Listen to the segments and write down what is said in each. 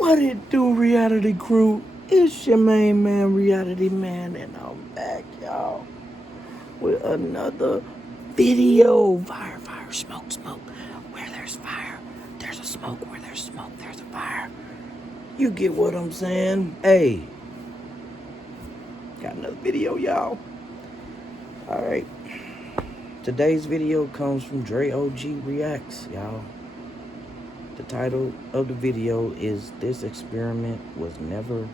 What it do, reality crew? It's your main man, Reality Man, and I'm back, y'all, with another video. Fire, fire, smoke, smoke. Where there's fire, there's a smoke. Where there's smoke, there's a fire. You get what I'm saying? Hey, got another video, y'all. Alright. Today's video comes from Dre OG Reacts, y'all. The title of the video is "This Experiment Was Never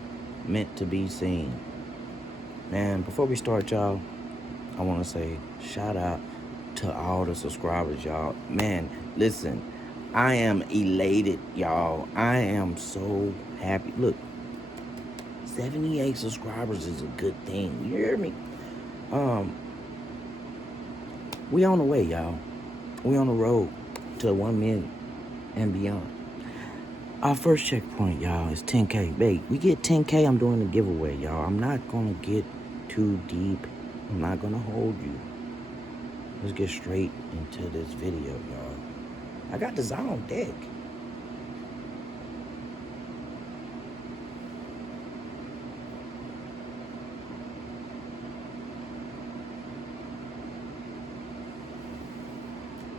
Meant to Be Seen." Man, before we start, y'all, I want to say shout out to all the subscribers, y'all. Man, listen, I am elated, y'all. I am so happy. Look, 78 subscribers is a good thing. You hear me? We on the way, y'all. We on the road to 1 million and beyond. Our first checkpoint, y'all, is 10K. Babe, we get 10K, I'm doing a giveaway, y'all. I'm not gonna get too deep. I'm not gonna hold you. Let's get straight into this video, y'all. I got the Zion on deck.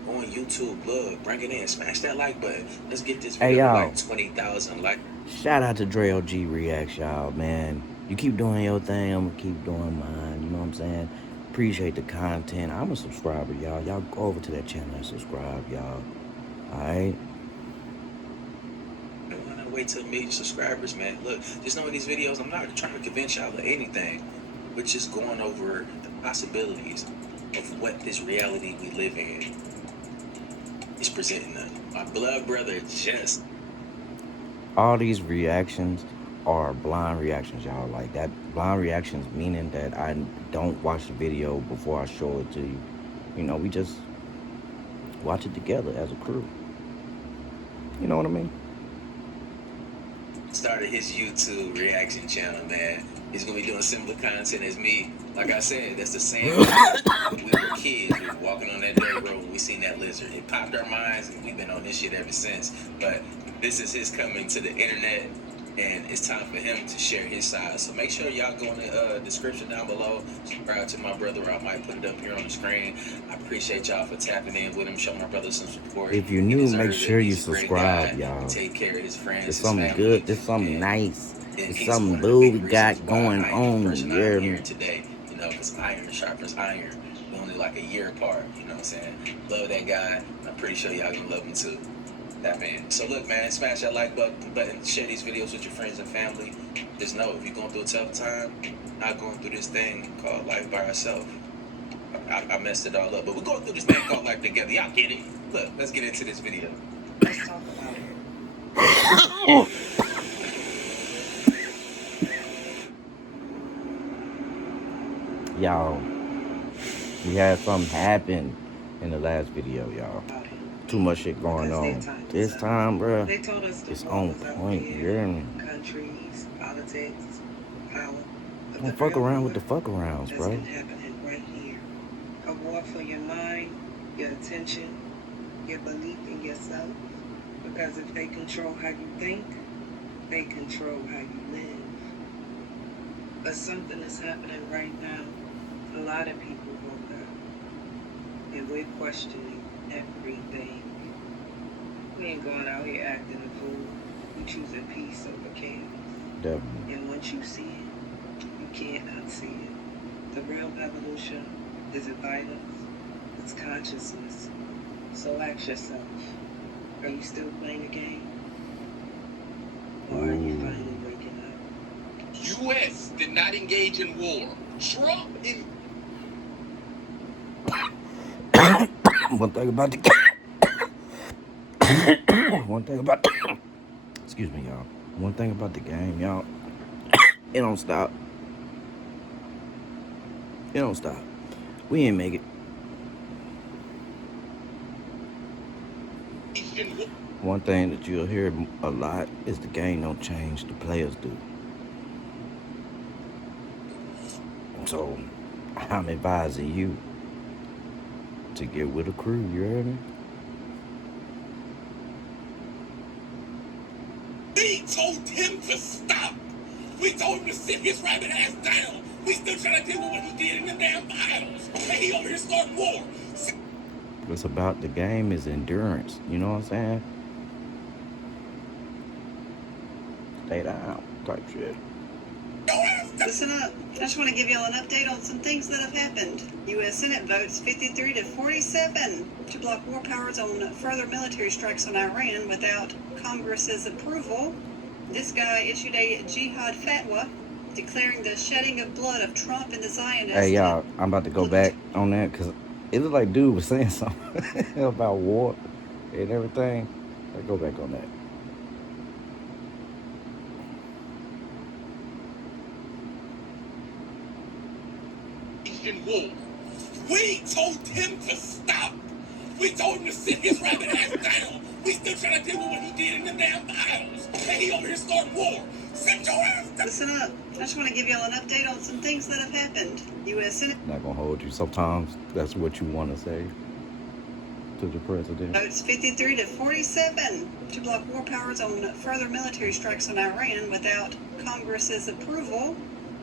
On YouTube, look, bring it in, smash that like button. Let's get this Hey, video y'all. like 20,000 likes. Shout out to Dre OG Reacts, y'all, man. You keep doing your thing, I'm gonna keep doing mine. You know what I'm saying? Appreciate the content. I'm a subscriber, y'all. Y'all go over to that channel and subscribe, y'all. Alright? I don't want to wait till 1 million subscribers, man. Look, just know in these videos, I'm not trying to convince y'all of anything. We're just going over the possibilities of what this reality we live in is presenting us. My blood brother just All these reactions are blind reactions, y'all. Like, that blind reactions meaning that I don't watch the video before I show it to you. You know, we just watch it together as a crew. You know what I mean? started his YouTube reaction channel, man. He's gonna be doing similar content as me. Like I said, that's the same. We were kids, we were walking on that dirt road and we seen that lizard. It popped our minds and we've been on this shit ever since. But this is his coming to the internet, and it's time for him to share his side. So make sure y'all go in the description down below, subscribe to my brother. I might put it up here on the screen. I appreciate y'all for tapping in with him, showing my brother some support. If you're new, make sure you subscribe, y'all. Take care of his friends. There's his something family, good. There's something nice. and There's he's something one of the blue big we got reasons why going I am the on. person You I hear am here me? today. You know, because iron sharpens iron. We're only like a year apart. You know what I'm saying? Love that guy. I'm pretty sure y'all gonna love him too. That man. So look, man, smash that like button, share these videos with your friends and family. Just know if you're going through a tough time, not going through this thing called life by ourselves. I messed it all up, but we're going through this thing called life together. Y'all get it? Look, let's get into this video. Let's talk about it. Y'all, we had something happen in the last video, y'all. Too much shit going on. This time, bruh, it's on point. You hear me? Countries, politics, power. Don't fuck around with the fuck arounds, bro. That's been happening right here. A war for your mind, your attention, your belief in yourself. Because if they control how you think, they control how you live. But something is happening right now. A lot of people woke up, and we're questioning everything. We ain't going out here acting a fool. We choosing peace over chaos. Definitely. And once you see it, you can't unsee it. The real evolution is it violence, it's consciousness. So ask yourself, are you still playing the game? Or are you finally waking up? U.S. did not engage in war. Trump in... One thing about the one thing about excuse me, y'all. One thing about the game, y'all. It don't stop. It don't stop. We ain't make it. One thing that you'll hear a lot is the game don't change, the players do. So I'm advising you to get with a crew, you heard me? We told him to stop. We told him to sit his rabbit ass down. We still trying to deal with what he did in the damn files. And he over here starting war. What's about the game is endurance. You know what I'm saying? Stay down type shit. Listen up. I just want to give y'all an update on some things that have happened. U.S. Senate votes 53 to 47 to block war powers on further military strikes on Iran without Congress's approval. This guy issued a jihad fatwa declaring the shedding of blood of Trump and the Zionists. Hey, y'all, I'm about to go back on that because it looked like dude was saying something about war and everything. Let's go back on that. In war. We told him to stop. We told him to sit his rabbit ass down. We still trying to deal with what he did in the damn files. And he over here starting war. Sit your ass down. Listen up. I just want to give y'all an update on some things that have happened. U.S. Senate Not gonna hold you. Sometimes that's what you want to say to the president. votes 53 to 47 to block war powers on further military strikes on Iran without Congress's approval.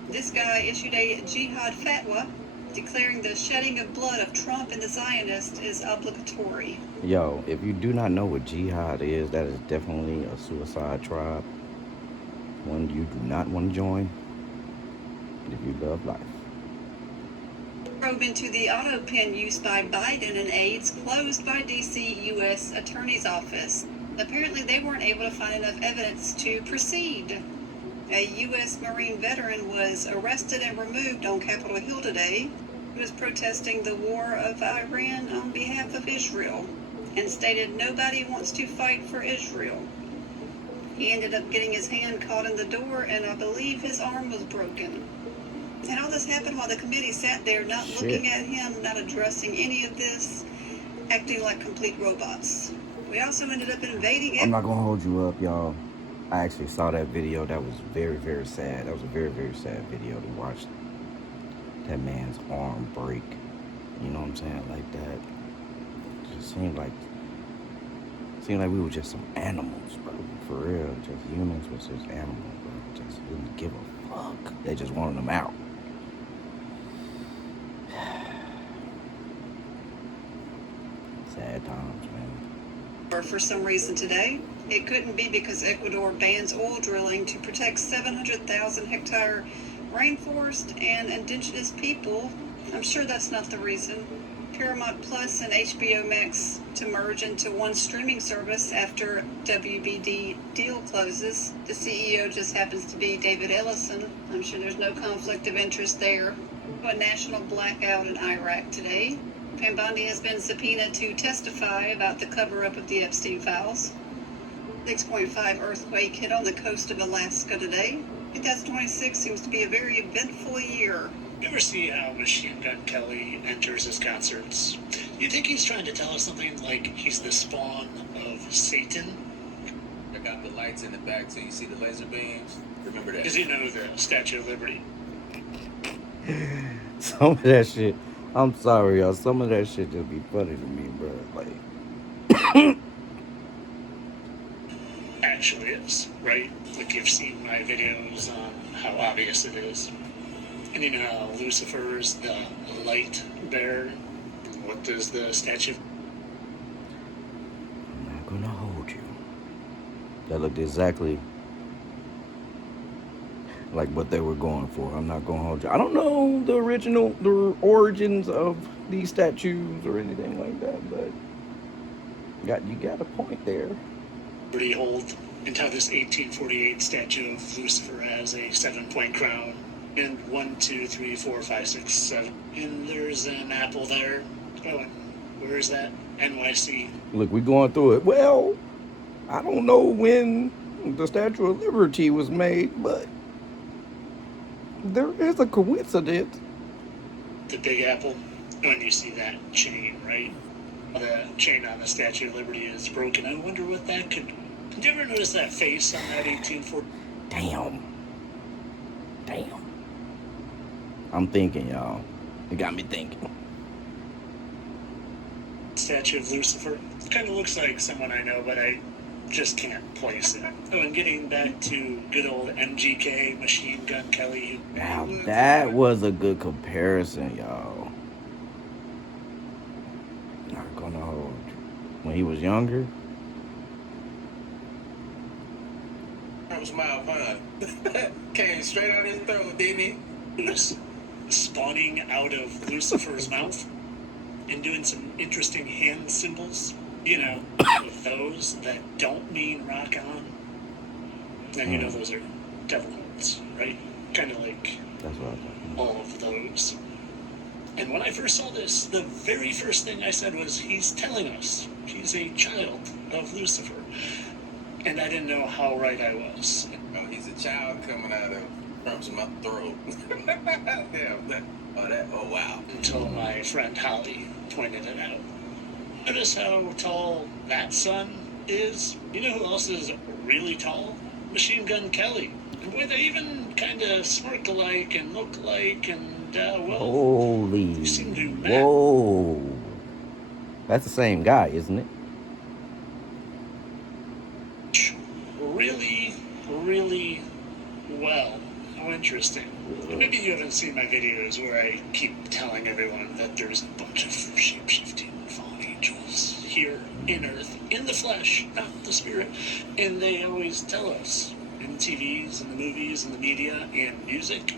This guy issued a jihad fatwa declaring the shedding of blood of Trump and the Zionists is obligatory. Yo, if you do not know what jihad is, that is definitely a suicide tribe. One you do not want to join if you love life. Probe into the auto pen used by Biden and aides closed by D.C. U.S. Attorney's Office. Apparently they weren't able to find enough evidence to proceed. A U.S. Marine veteran was arrested and removed on Capitol Hill today. He was protesting the war of Iran on behalf of Israel and stated nobody wants to fight for Israel. He ended up getting his hand caught in the door and I believe his arm was broken. And all this happened while the committee sat there not looking at him, not addressing any of this, acting like complete robots. We also ended up invading I'm not gonna hold you up, y'all. I actually saw that video. That was very, very sad. That was a very, very sad video to watch that man's arm break. You know what I'm saying? Like that. It just seemed like we were just some animals, bro. For real. Just humans was just animals, bro. Just didn't give a fuck. They just wanted them out. Sad times, man. for some reason today. It couldn't be because Ecuador bans oil drilling to protect 700,000 hectare rainforest and indigenous people. I'm sure that's not the reason. Paramount Plus and HBO Max to merge into one streaming service after WBD deal closes. The CEO just happens to be David Ellison. I'm sure there's no conflict of interest there. A national blackout in Iraq today. Pam Bondi has been subpoenaed to testify about the cover-up of the Epstein files. 6.5 earthquake hit on the coast of Alaska today. 2026 seems to be a very eventful year. You ever see how Machine Gun Kelly enters his concerts? You think he's trying to tell us something like he's the spawn of Satan? I got the lights in the back so you see the laser beams. Remember that. Does he know the Statue of Liberty? Some of that shit, I'm sorry, y'all. Some of that shit just be funny to me, bro. Like, Actually is, right? Like you've seen my videos on how obvious it is. And you know how Lucifer is the light bearer? What does the statue? I'm not gonna hold you. That looked exactly like what they were going for. I'm not gonna hold you. I don't know the origins of these statues or anything like that, but you got a point there. Liberty hold, and how this 1848 statue of Lucifer has a 7-point crown. And 1, 2, 3, 4, 5, 6, 7. And there's an apple there. Oh, and where is that? NYC. Look, we going through it. Well, I don't know when the Statue of Liberty was made, but there is a coincidence. The Big Apple. When you see that chain, right? The chain on the Statue of Liberty is broken. I wonder what that could... Did you ever notice that face on that 1840? Damn. I'm thinking, y'all. It got me thinking. Statue of Lucifer. Kind of looks like someone I know, but I just can't place it. Oh, and getting back to good old MGK, Machine Gun Kelly. Now that was a good comparison, y'all. Not gonna hold you. When he was younger, Trump's mouth, huh? Came straight out his throat, didn't he? Was spawning out of Lucifer's mouth and doing some interesting hand symbols, you know, with those that don't mean rock on. Now, you know, those are devil horns, right? Kind of like that's what I thought. all of those. And when I first saw this, the very first thing I said was, he's telling us he's a child of Lucifer. And I didn't know how right I was. Oh, he's a child coming out of Trump's mouth throat. Oh, wow. Until my friend Holly pointed it out. Notice how tall that son is? You know who else is really tall? Machine Gun Kelly. And boy, they even kind of smirk alike and look alike, and well, Holy, you seem to match. whoa. That's the same guy, isn't it? Really, really well. How interesting. And maybe you haven't seen my videos where I keep telling everyone that there's a bunch of shape-shifting fallen angels here in Earth, in the flesh, not the spirit. And they always tell us in TVs, in the movies, in the media, in music.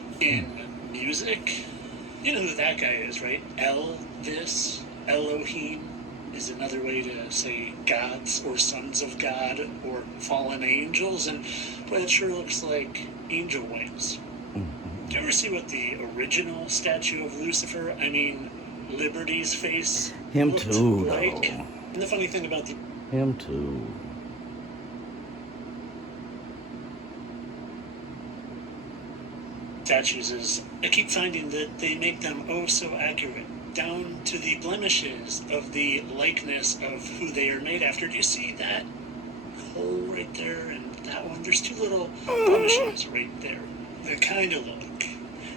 You know who that guy is, right? Elvis, Elohim is another way to say gods or sons of God or fallen angels. And boy, that sure looks like angel wings. Do you ever see what the original statue of Lucifer, I mean, Liberty's face, Him looked too, like? though. And the funny thing about the Him too. statues is I keep finding that they make them oh so accurate, down to the blemishes of the likeness of who they are made after. Do you see that hole right there and that one? There's two little blemishes right there that kind of look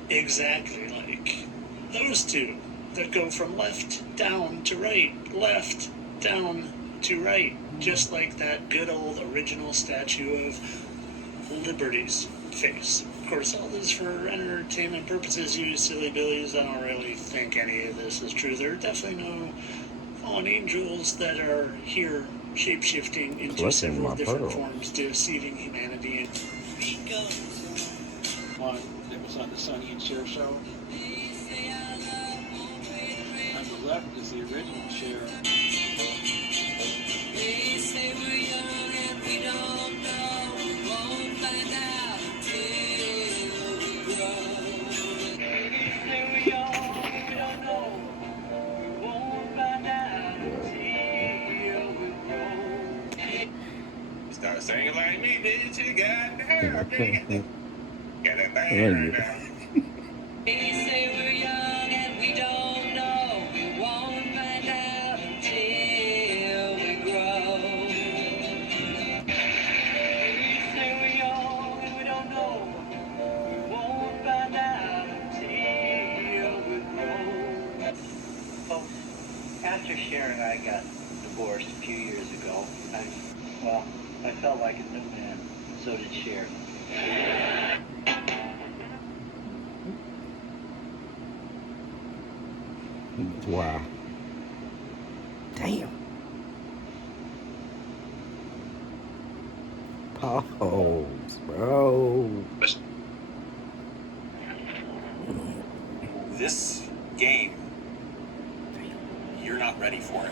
exactly like those two that go from left down to right, left down to right, just like that good old original statue of Liberty's face. Of course, all this for entertainment purposes, you silly billies. I don't really think any of this is true. There are definitely no fallen angels that are here shape-shifting into Collecting several my different pearl. forms, deceiving humanity. One that was on the Sonny and Cher show. On the left is the original Cher. Start singing like me, bitch. You got nerve. Got that thing Yeah. right now. They say we're young and we don't know. We won't find out until we grow. They say we're young and we don't know. We won't find out until we grow. Well, after Cher and I got divorced a few years ago, I felt like a new man. So did Cher. Wow. Damn. Pause, bro. This game, you're not ready for it.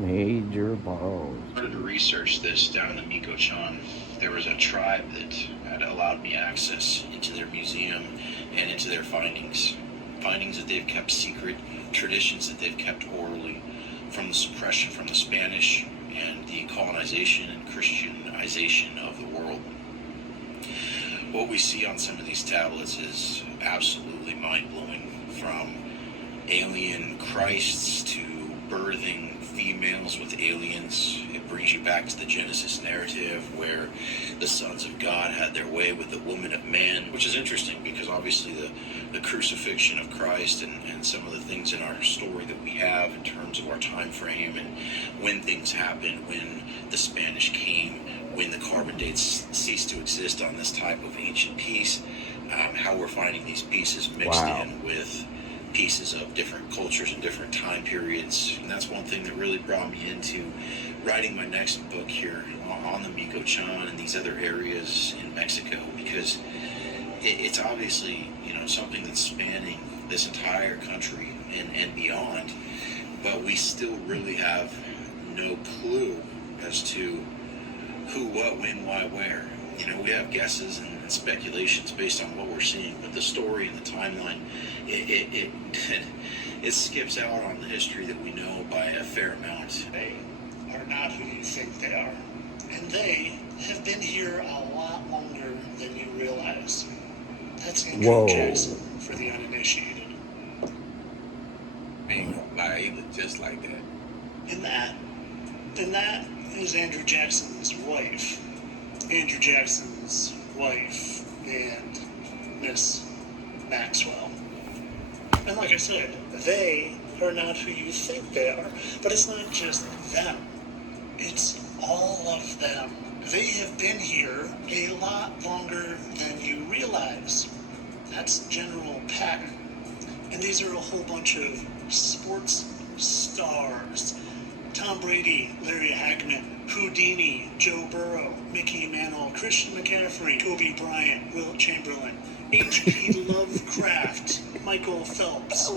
Major pause. Started to research this down in the Miko-chan. There was a tribe that had allowed me access into their museum and into their findings that they've kept secret, traditions that they've kept orally, from the suppression from the Spanish and the colonization and Christianization of the world. What we see on some of these tablets is absolutely mind-blowing, from alien Christs to birthing females with aliens. It brings you back to the Genesis narrative where the sons of God had their way with the woman of man, which is interesting because obviously the the crucifixion of Christ and some of the things in our story that we have in terms of our time frame and when things happened, when the Spanish came, when the carbon dates ceased to exist on this type of ancient piece, how we're finding these pieces mixed in with pieces of different cultures and different time periods. And that's one thing that really brought me into writing my next book here on the Micochan and these other areas in Mexico, because it's obviously, you know, something that's spanning this entire country and beyond, but we still really have no clue as to who, what, when, why, where. You know, we have guesses and speculations based on what we're seeing, but the story and the timeline, it skips out on the history that we know by a fair amount. They are not who you think they are. And they have been here a lot longer than you realize. That's Andrew Jackson for the uninitiated. Man, like, he looked just like that. And that is Andrew Jackson's wife. Andrew Jackson's wife and Miss Maxwell. And like I said, they are not who you think they are. But it's not just them. It's all of them. They have been here a lot longer than you realize. That's general pattern. And these are a whole bunch of sports stars. Tom Brady, Larry Hagman, Houdini, Joe Burrow, Mickey Mantle, Christian McCaffrey, Kobe Bryant, Wilt Chamberlain, H.P. Lovecraft, Michael Phelps,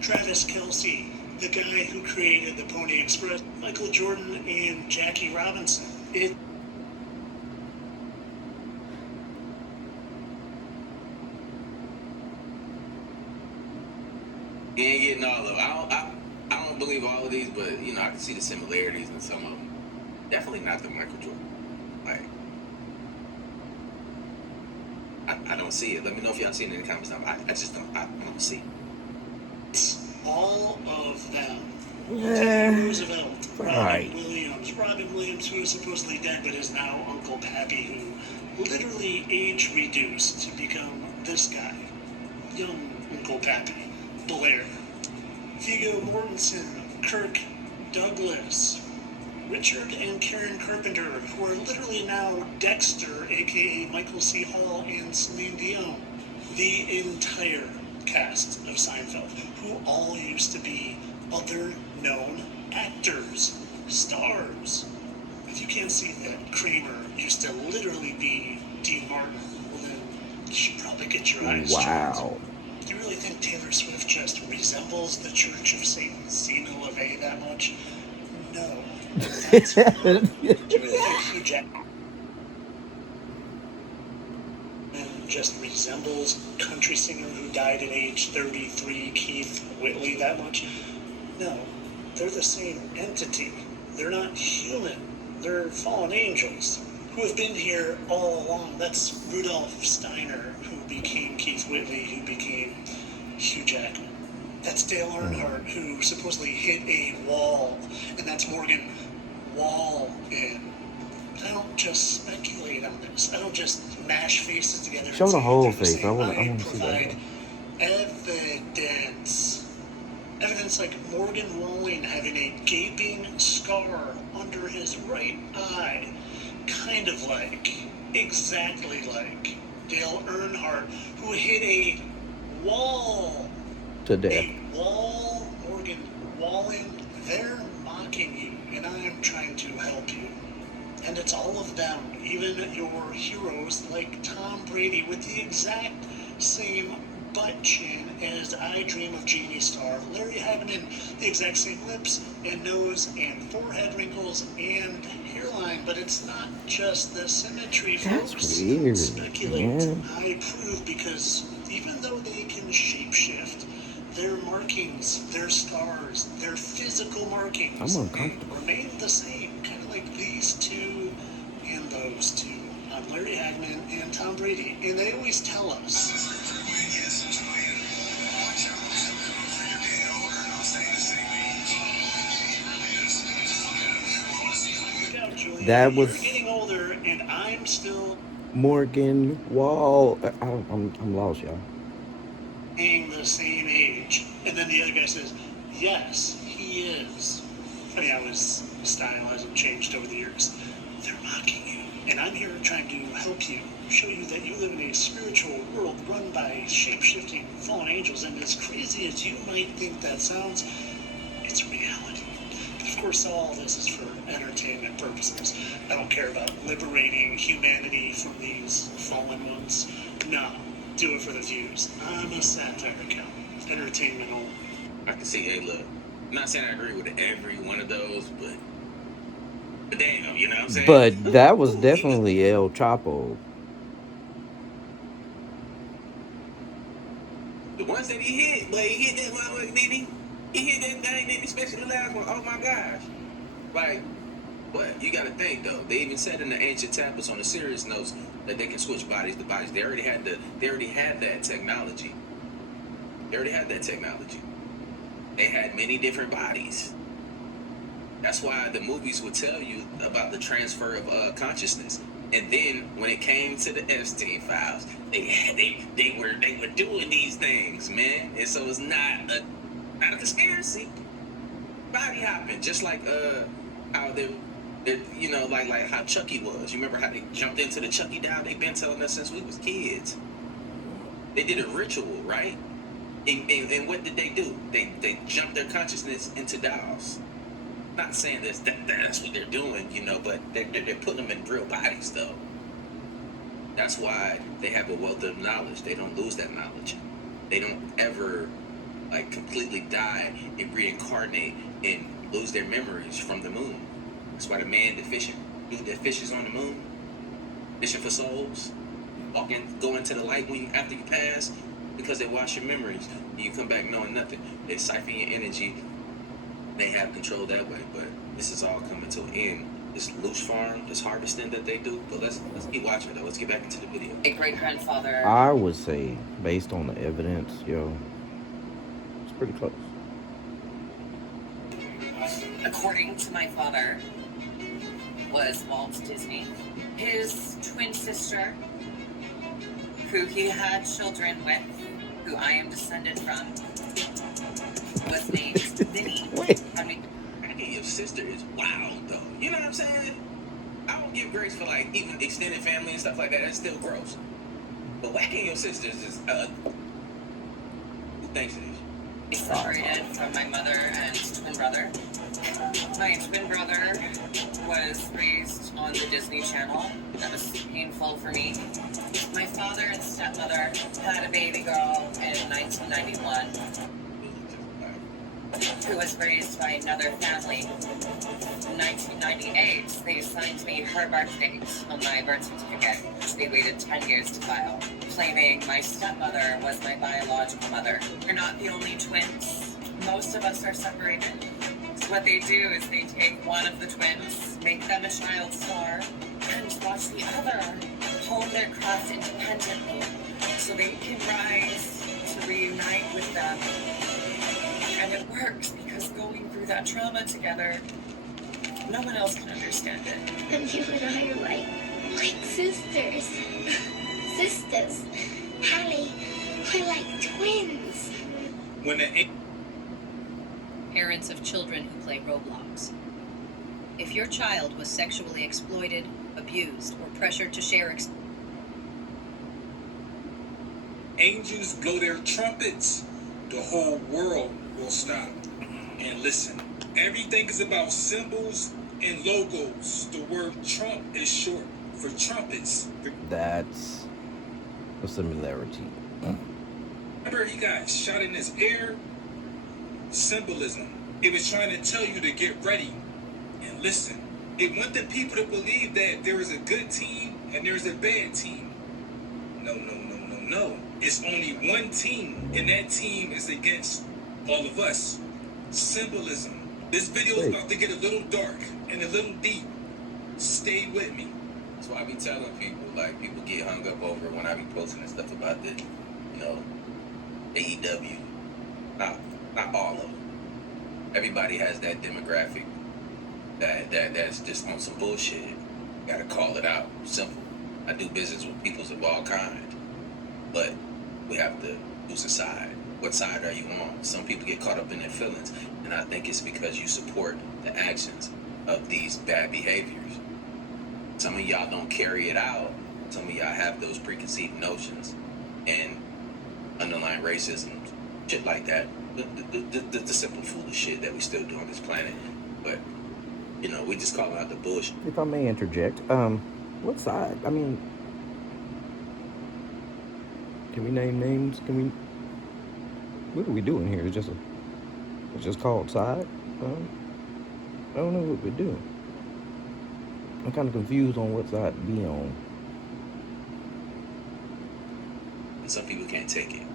Travis Kelce, the guy who created the Pony Express, Michael Jordan, and Jackie Robinson. He ain't getting all of them. I don't believe all of these, but, you know, I can see the similarities in some of them. Definitely not the Michael Jordan. Like, I don't see it. Let me know if y'all seen it in the comments. I just don't. I don't see it. It's all of them. Yeah. Roosevelt, Right. Robin Williams, who is supposedly dead but is now Uncle Pappy, who literally age reduced to become this guy, young Uncle Pappy, Blair. Viggo Mortensen, Kirk Douglas, Richard and Karen Carpenter, who are literally now Dexter, aka Michael C. Hall and Celine Dion. The entire cast of Seinfeld, who all used to be other known actors, stars. If you can't see that Kramer used to literally be Dean Martin, well then you should probably get your eyes checked. Do you really think Taylor Swift just resembles the Church of Satan, Zena LaVey, that much? No. That's wrong. Do you really think Hugh Jackman just resembles country singer who died at age 33, Keith Whitley, that much? No. They're the same entity. They're not human. They're fallen angels who have been here all along. That's Rudolph Steiner, who became Keith Whitley, who became Hugh Jackman. That's Dale Earnhardt, who supposedly hit a wall, and that's Morgan Wallen. I don't just speculate on this. I don't just mash faces together. Show the whole face. I want want to to see that. Evidence. Evidence like Morgan Wallen having a gaping scar under his right eye. Kind of like, exactly like, Dale Earnhardt, who hit a wall. To death. A wall, Morgan Wallen. They're mocking you, and I'm trying to help you. And it's all of them, even your heroes like Tom Brady with the exact same butt chin as I Dream of Jeannie star, Larry Hagman, the exact same lips and nose and forehead wrinkles and hairline, but it's not just the symmetry, folks. That's weird, Speculate, man. I prove, because even though they can shapeshift, their markings, their scars, their physical markings I'm uncomfortable. remain the same, kind of like these two and those two, Larry Hagman and Tom Brady. And they always tell us, That was you're getting older, and I'm still. Morgan Wall. I'm lost, y'all. the same age. And then the other guy says, yes, he is. Funny how his style hasn't changed over the years. They're mocking you. And I'm here trying to help you, show you that you live in a spiritual world run by shape-shifting fallen angels. And as crazy as you might think that sounds, it's reality. Of course, all this is for entertainment purposes. I don't care about liberating humanity from these fallen ones. No, do it for the views. I'm a satire account. Entertainment only. I can see, hey, look, I'm not saying I agree with every one of those, but damn, you know what I'm saying? But that was definitely El Chapo. The ones that he hit, but he hit that motherfucker, didn't he? He hit that thing, didn't he? Especially the last one. Oh my gosh. Like, but you gotta think though, they even said in the ancient tablets on the serious notes that they can switch bodies to bodies. They already had that technology. They had many different bodies. That's why the movies would tell you about the transfer of consciousness. And then when it came to the Epstein files, they were doing these things, man. And so it's not a conspiracy. Body hopping, just like how they you know, like how Chucky was. You remember how they jumped into the Chucky doll? They've been telling us since we was kids. They did a ritual, right? And what did they do? They jumped their consciousness into dolls. Not saying that's what they're doing, you know, but they're putting them in real bodies, though. That's why they have a wealth of knowledge. They don't lose that knowledge. They don't ever, like, completely die and reincarnate and lose their memories from the moon. That's why the man, the fishes on the moon, fishing for souls, go into the light after you pass, because they wash your memories and you come back knowing nothing. They siphon your energy. They have control that way, but this is all coming to an end. This loose farm, this harvesting that they do. But let's keep watching though. Let's get back into the video. A great-grandfather. I would say, based on the evidence, it's pretty close. According to my father, was Walt Disney. His twin sister, who he had children with, who I am descended from, was named Vinny. Your sister is wild though. You know what I'm saying? I don't give grace for like even extended family and stuff like that. That's still gross. But whacking your sisters is who thinks it is? Separated from my mother and twin brother. My twin brother was raised on the Disney Channel. That was painful for me. My father and stepmother had a baby girl in 1991 who was raised by another family. In 1998, they assigned me her birth date on my birth certificate, which they waited 10 years to file, claiming my stepmother was my biological mother. We're not the only twins. Most of us are separated. So what they do is they take one of the twins, make them a child star, and watch the other hone their craft independently so they can rise to reunite with them. And it works because going through that trauma together, no one else can understand it. And you and I are like sisters. Sisters. Hallie, we're like twins. When the Parents of children who play Roblox. If your child was sexually exploited, abused, or pressured to share angels blow their trumpets, the whole world will stop. And listen, everything is about symbols and logos. The word Trump is short for trumpets. That's a similarity. Remember he got shot in his ear? Symbolism. It was trying to tell you to get ready and listen. It wanted people to believe that there is a good team and there's a bad team. No. It's only one team, and that team is against all of us. Symbolism. This video is about to get a little dark and a little deep. Stay with me. That's why I be telling people, like, people get hung up over when I be posting and stuff about this, AEW. Not all of them. Everybody has that demographic that's just on some bullshit. Gotta call it out. Simple. I do business with peoples of all kinds, but we have to lose a side. What side are you on? Some people get caught up in their feelings, and I think it's because you support the actions of these bad behaviors. Some of y'all don't carry it out. Some of y'all have those preconceived notions and underlying racism, shit like that. The simple foolish shit that we still do on this planet. But, you know, we just calling out the bullshit. If I may interject, what side? I mean, can we name names? Can we? What are we doing here? It's just called side. I don't know what we're doing. I'm kind of confused on what side to be on. And some people can't take it.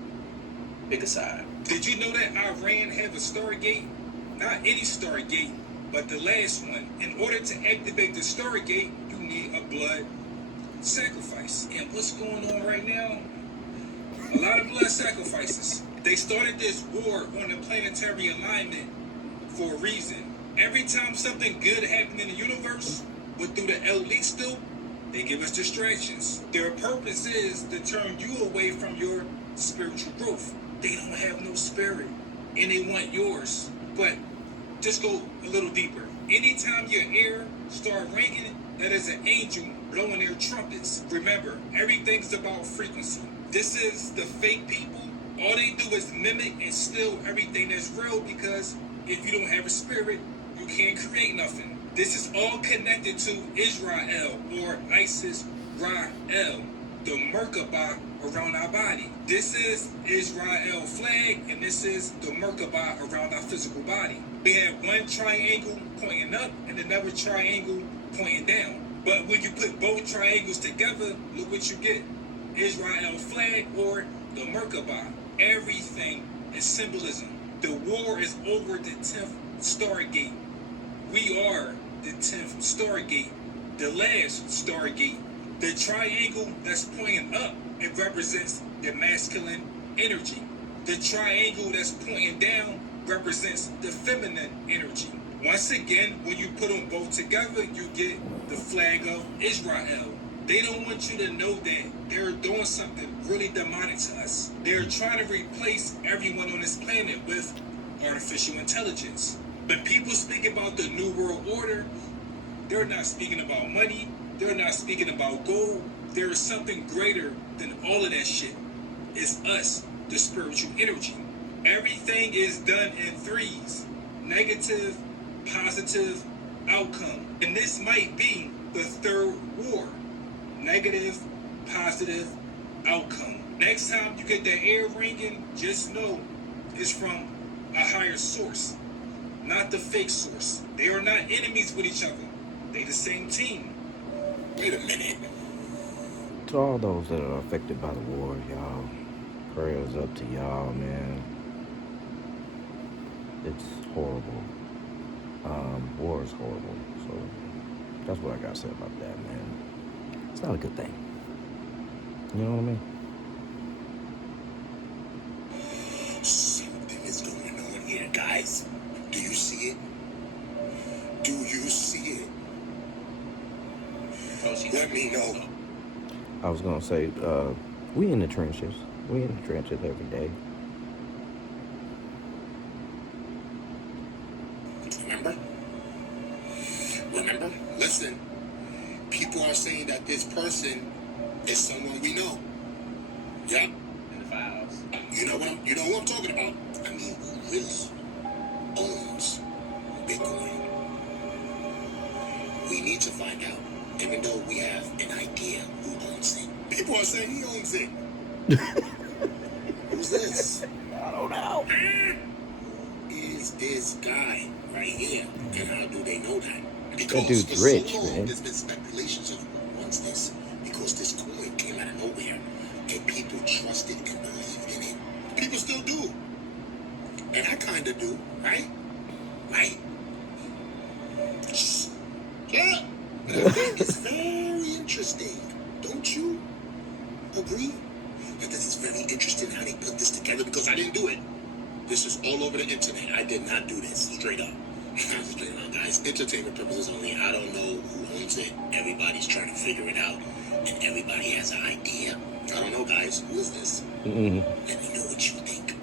Pick a side. Did you know that Iran have a Stargate? Not any Stargate, but the last one. In order to activate the Stargate, you need a blood sacrifice. And what's going on right now? A lot of blood sacrifices. They started this war on the planetary alignment for a reason. Every time something good happened in the universe, but through the Elisto, they give us distractions. Their purpose is to turn you away from your spiritual growth. They don't have no spirit, and they want yours. But just go a little deeper. Anytime your ear start ringing, that is an angel blowing their trumpets. Remember, everything's about frequency. This is the fake people. All they do is mimic and steal everything that's real, because if you don't have a spirit, you can't create nothing. This is all connected to Israel, or Isis Ra-El, the Merkabah around our body. This is Israel flag, and this is the Merkabah around our physical body. We have one triangle pointing up and another triangle pointing down. But when you put both triangles together, look what you get. Israel flag or the Merkabah. Everything is symbolism. The war is over the 10th Stargate. We are the 10th Stargate, the last Stargate. The triangle that's pointing up, it represents the masculine energy. The triangle that's pointing down represents the feminine energy. Once again, when you put them both together, you get the flag of Israel. They don't want you to know that they're doing something really demonic to us. They're trying to replace everyone on this planet with artificial intelligence. When people speak about the New World Order, they're not speaking about money. They're not speaking about gold. There is something greater than all of that shit. It's us, the spiritual energy. Everything is done in threes. Negative, positive, outcome. And this might be the third war. Negative, positive, outcome. Next time you get that air ringing, just know it's from a higher source, not the fake source. They are not enemies with each other. They the same team. Wait a minute. To all those that are affected by the war, y'all, prayers up to y'all, man. It's horrible. War is horrible. So that's what I gotta say about that, man. It's not a good thing. You know what I mean? Something is going on here, guys. Do you see it? Do you see it? Let me know. I was gonna say, we in the trenches. We in the trenches every day. Remember? Listen. People are saying that this person is someone we know. Yeah. In the files. You know what I'm talking about? I mean, who really owns Bitcoin? We need to find out, even though we have an idea who owns it. People are saying he owns it. Who's this? I don't know. Who is this guy right here? And how do they know that? Because That dude's for rich, so long, man. there's been speculations of who owns this, because this coin came out of nowhere, and people trusted and believed in it. People still do. And I kind of do, right? Right? Yeah. It's very interesting. Don't you agree that this is very interesting how they put this together? Because I didn't do it. This is all over the internet. I did not do this. Straight up. Straight up, guys. Entertainment purposes only. I don't know who owns it. Everybody's trying to figure it out. And everybody has an idea. I don't know, guys. Who is this? Mm-hmm. Let me know what you think.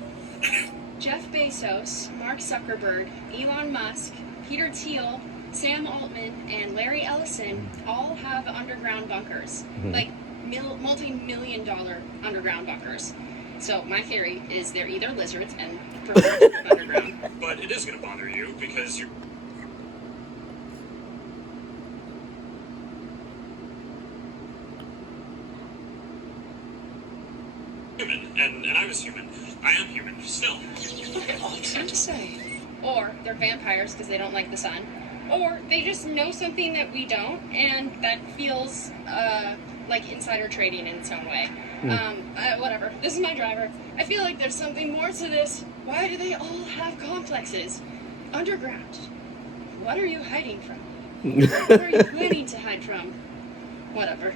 Bezos, Mark Zuckerberg, Elon Musk, Peter Thiel, Sam Altman, and Larry Ellison all have underground bunkers, like multi-million-dollar underground bunkers. So my theory is they're either lizards and prefer to live underground. But it is going to bother you because you're human, and I was human. I am human, still. Hard to say. Or they're vampires because they don't like the sun. Or they just know something that we don't, and that feels like insider trading in its own way. Whatever. This is my driver. I feel like there's something more to this. Why do they all have complexes? Underground. What are you hiding from? What are you planning to hide from? Whatever.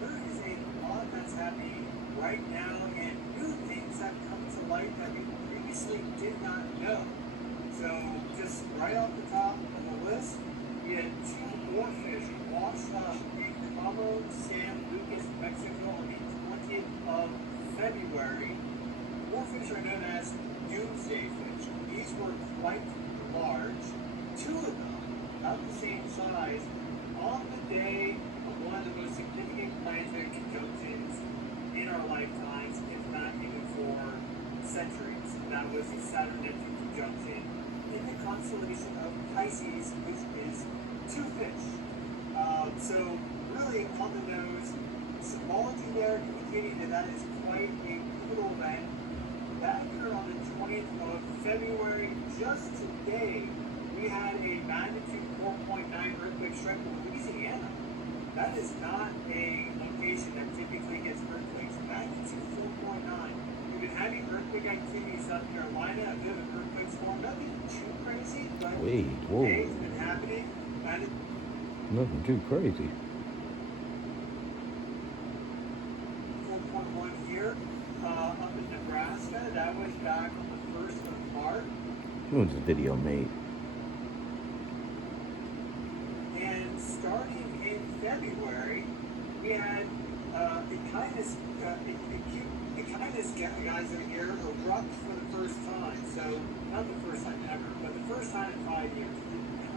There is a lot that's happening right now, and new things have come to light that we previously did not know. So, just right off the top of the list, we had 2 oarfish washed up in Cabo San Lucas, Mexico on the 20th of February. Oarfish are known as doomsday fish. These were quite large. 2 of them, about the same size, on the day of one of the most significant planetary conjunctions in our lifetimes, if not even for centuries. And that was the Saturn-Neptune conjunction in the constellation of Pisces, which is 2 fish. So really on the nose, symbology there indicating that that is quite a pivotal event. That occurred on the 20th of February. Just today, we had a magnitude 4.9 earthquake strike in Louisiana. That is not a location that typically gets earthquakes. Magnitude 4.9. We've been having earthquake activity in South Carolina, a bit of an earthquake storm. Nothing too crazy, but Whoa. it's been happening. Nothing too crazy. 4.1 here, up in Nebraska. That was back on the 1st of March. When was the video made? And starting in February, we had the kindness geyser here erupt for the first time. So, not the first time ever, but the first time in 5 years.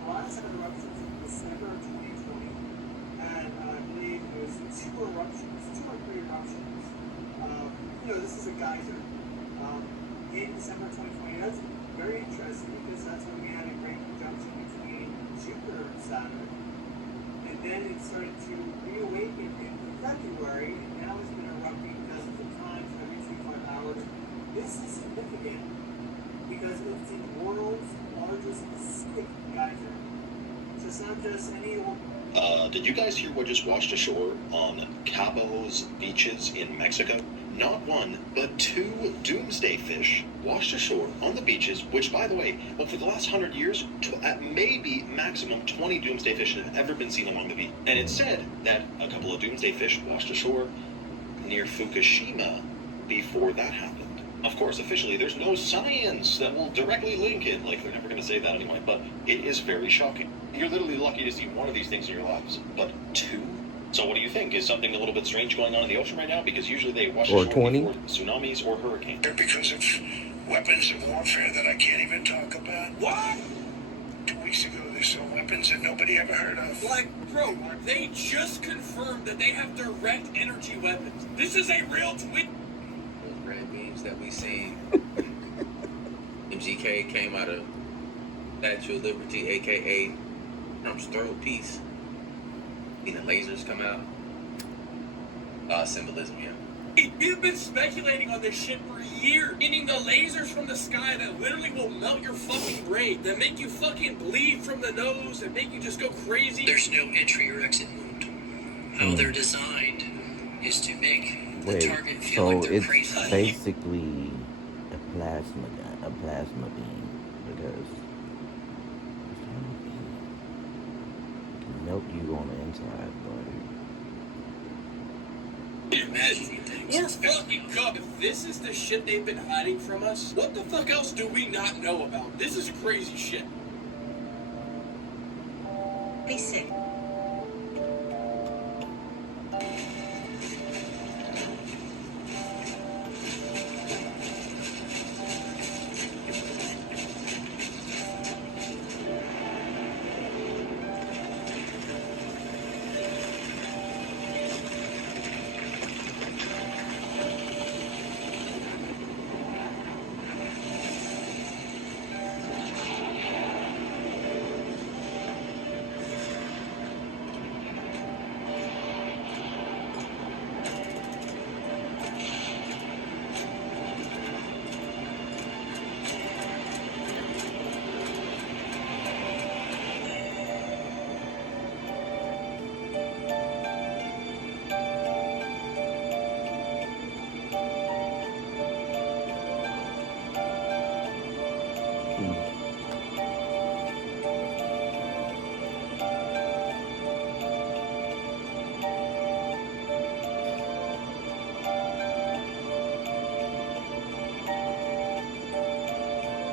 The last eruption was in December of 2020, and I believe it was 2 eruptions, 2 or 3 eruptions. This is a geyser. In December 2020, that's very interesting because that's when we had a great conjunction between Jupiter and Saturn. And then it started to reawaken in February, and now it's been erupting dozens of times every 2-5 hours. This is significant because it's the world's largest Pacific geyser. So it's not just any old. Did you guys hear what just washed ashore on Cabo's beaches in Mexico? Not 1, but 2 doomsday fish washed ashore on the beaches, which, by the way, for the last 100 years, at maybe maximum 20 doomsday fish have ever been seen along the beach. And it's said that a couple of doomsday fish washed ashore near Fukushima before that happened. Of course, officially, there's no science that will directly link it. Like, they're never going to say that anyway, but it is very shocking. You're literally lucky to see 1 of these things in your lives, but 2? So what do you think? Is something a little bit strange going on in the ocean right now? Because usually they wash ashore before tsunamis or hurricanes. because of weapons of warfare that I can't even talk about. What? 2 weeks ago, they saw weapons that nobody ever heard of. Like, bro, they just confirmed that they have direct energy weapons. This is a real tweet. Those red beams that we seen. MGK came out of Statue of Liberty, aka Trump's throat piece. Seen the lasers come out. Symbolism, yeah. We've been speculating on this shit for years. Meaning the lasers from the sky that literally will melt your fucking brain, that make you fucking bleed from the nose, that make you just go crazy. There's no entry or exit wound. How they're designed is to make the target feel like they're it's crazy. basically a plasma beam, because it can melt you on the inside, Imagine. We're fucking cooked. If this is the shit they've been hiding from us, what the fuck else do we not know about? This is crazy shit. Basic.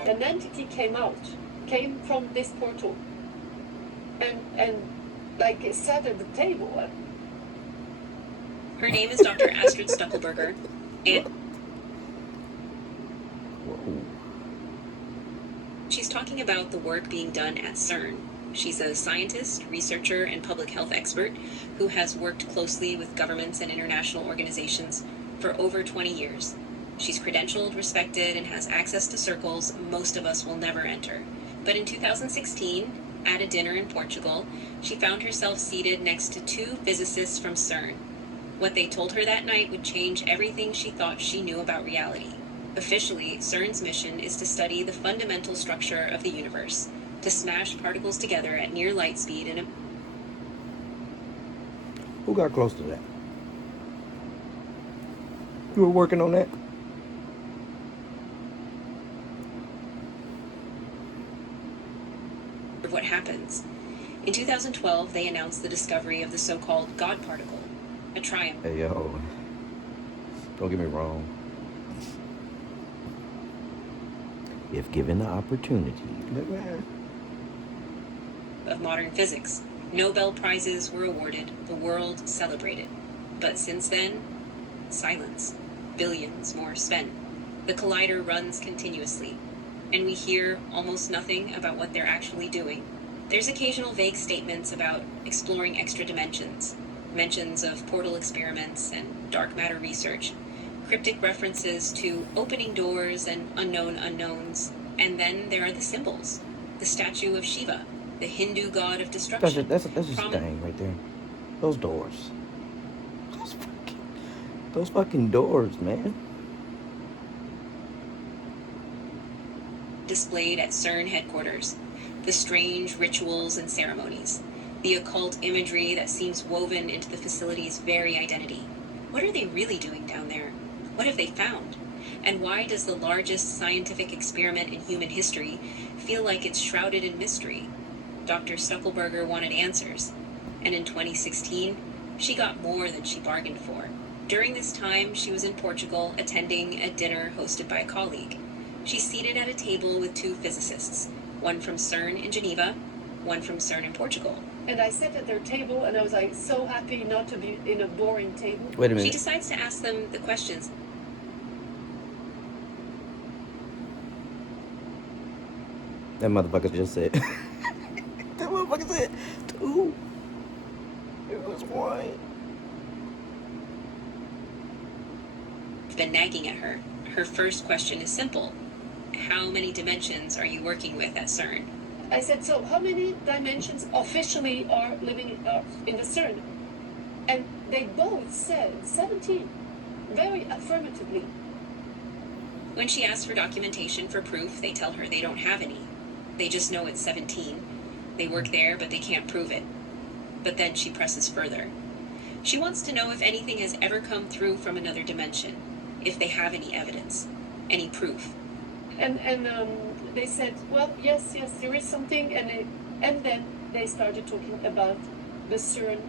an entity came from this portal, and like it sat at the table. Her name is Dr. Astrid Stuckelberger, and she's talking about the work being done at CERN. She's a scientist, researcher, and public health expert who has worked closely with governments and international organizations for over 20 years. She's credentialed, respected, and has access to circles most of us will never enter. But in 2016, at a dinner in Portugal, she found herself seated next to two physicists from CERN. What they told her that night would change everything she thought she knew about reality. Officially, CERN's mission is to study the fundamental structure of the universe, to smash particles together at near light speed in a... Who got close to that? You were working on that? of what happens. In 2012, they announced the discovery of the so-called God particle, a triumph. Hey, yo. Don't get me wrong. If given the opportunity, Of modern physics. Nobel Prizes were awarded, the world celebrated. But since then, silence. Billions more spent. The collider runs continuously, and we hear almost nothing about what they're actually doing. There's occasional vague statements about exploring extra dimensions, mentions of portal experiments and dark matter research, cryptic references to opening doors and unknown unknowns, and then there are the symbols. The statue of Shiva, the Hindu god of destruction. That's just a thing right there. Those doors. Those fucking doors, man. Displayed at CERN headquarters. The strange rituals and ceremonies. The occult imagery that seems woven into the facility's very identity. What are they really doing down there? What have they found? And why does the largest scientific experiment in human history feel like it's shrouded in mystery? Dr. Stuckelberger wanted answers, and in 2016, she got more than she bargained for. During this time, she was in Portugal attending a dinner hosted by a colleague. She's seated at a table with two physicists, one from CERN in Geneva, one from CERN in Portugal. And I sat at their table, and I was like so happy not to be in a boring table. Wait a minute. She decides to ask them the questions. That motherfucker just said. That motherfucker said 2. It was 1. Been nagging at her. Her first question is simple. How many dimensions are you working with at CERN? I said, so how many dimensions officially are living in the CERN? And they both said 17, very affirmatively. When she asks for documentation for proof, they tell her they don't have any. They just know it's 17. They work there, but they can't prove it. But then she presses further. She wants to know if anything has ever come through from another dimension, if they have any evidence, any proof. And they said, well, yes, there is something, and then they started talking about the CERN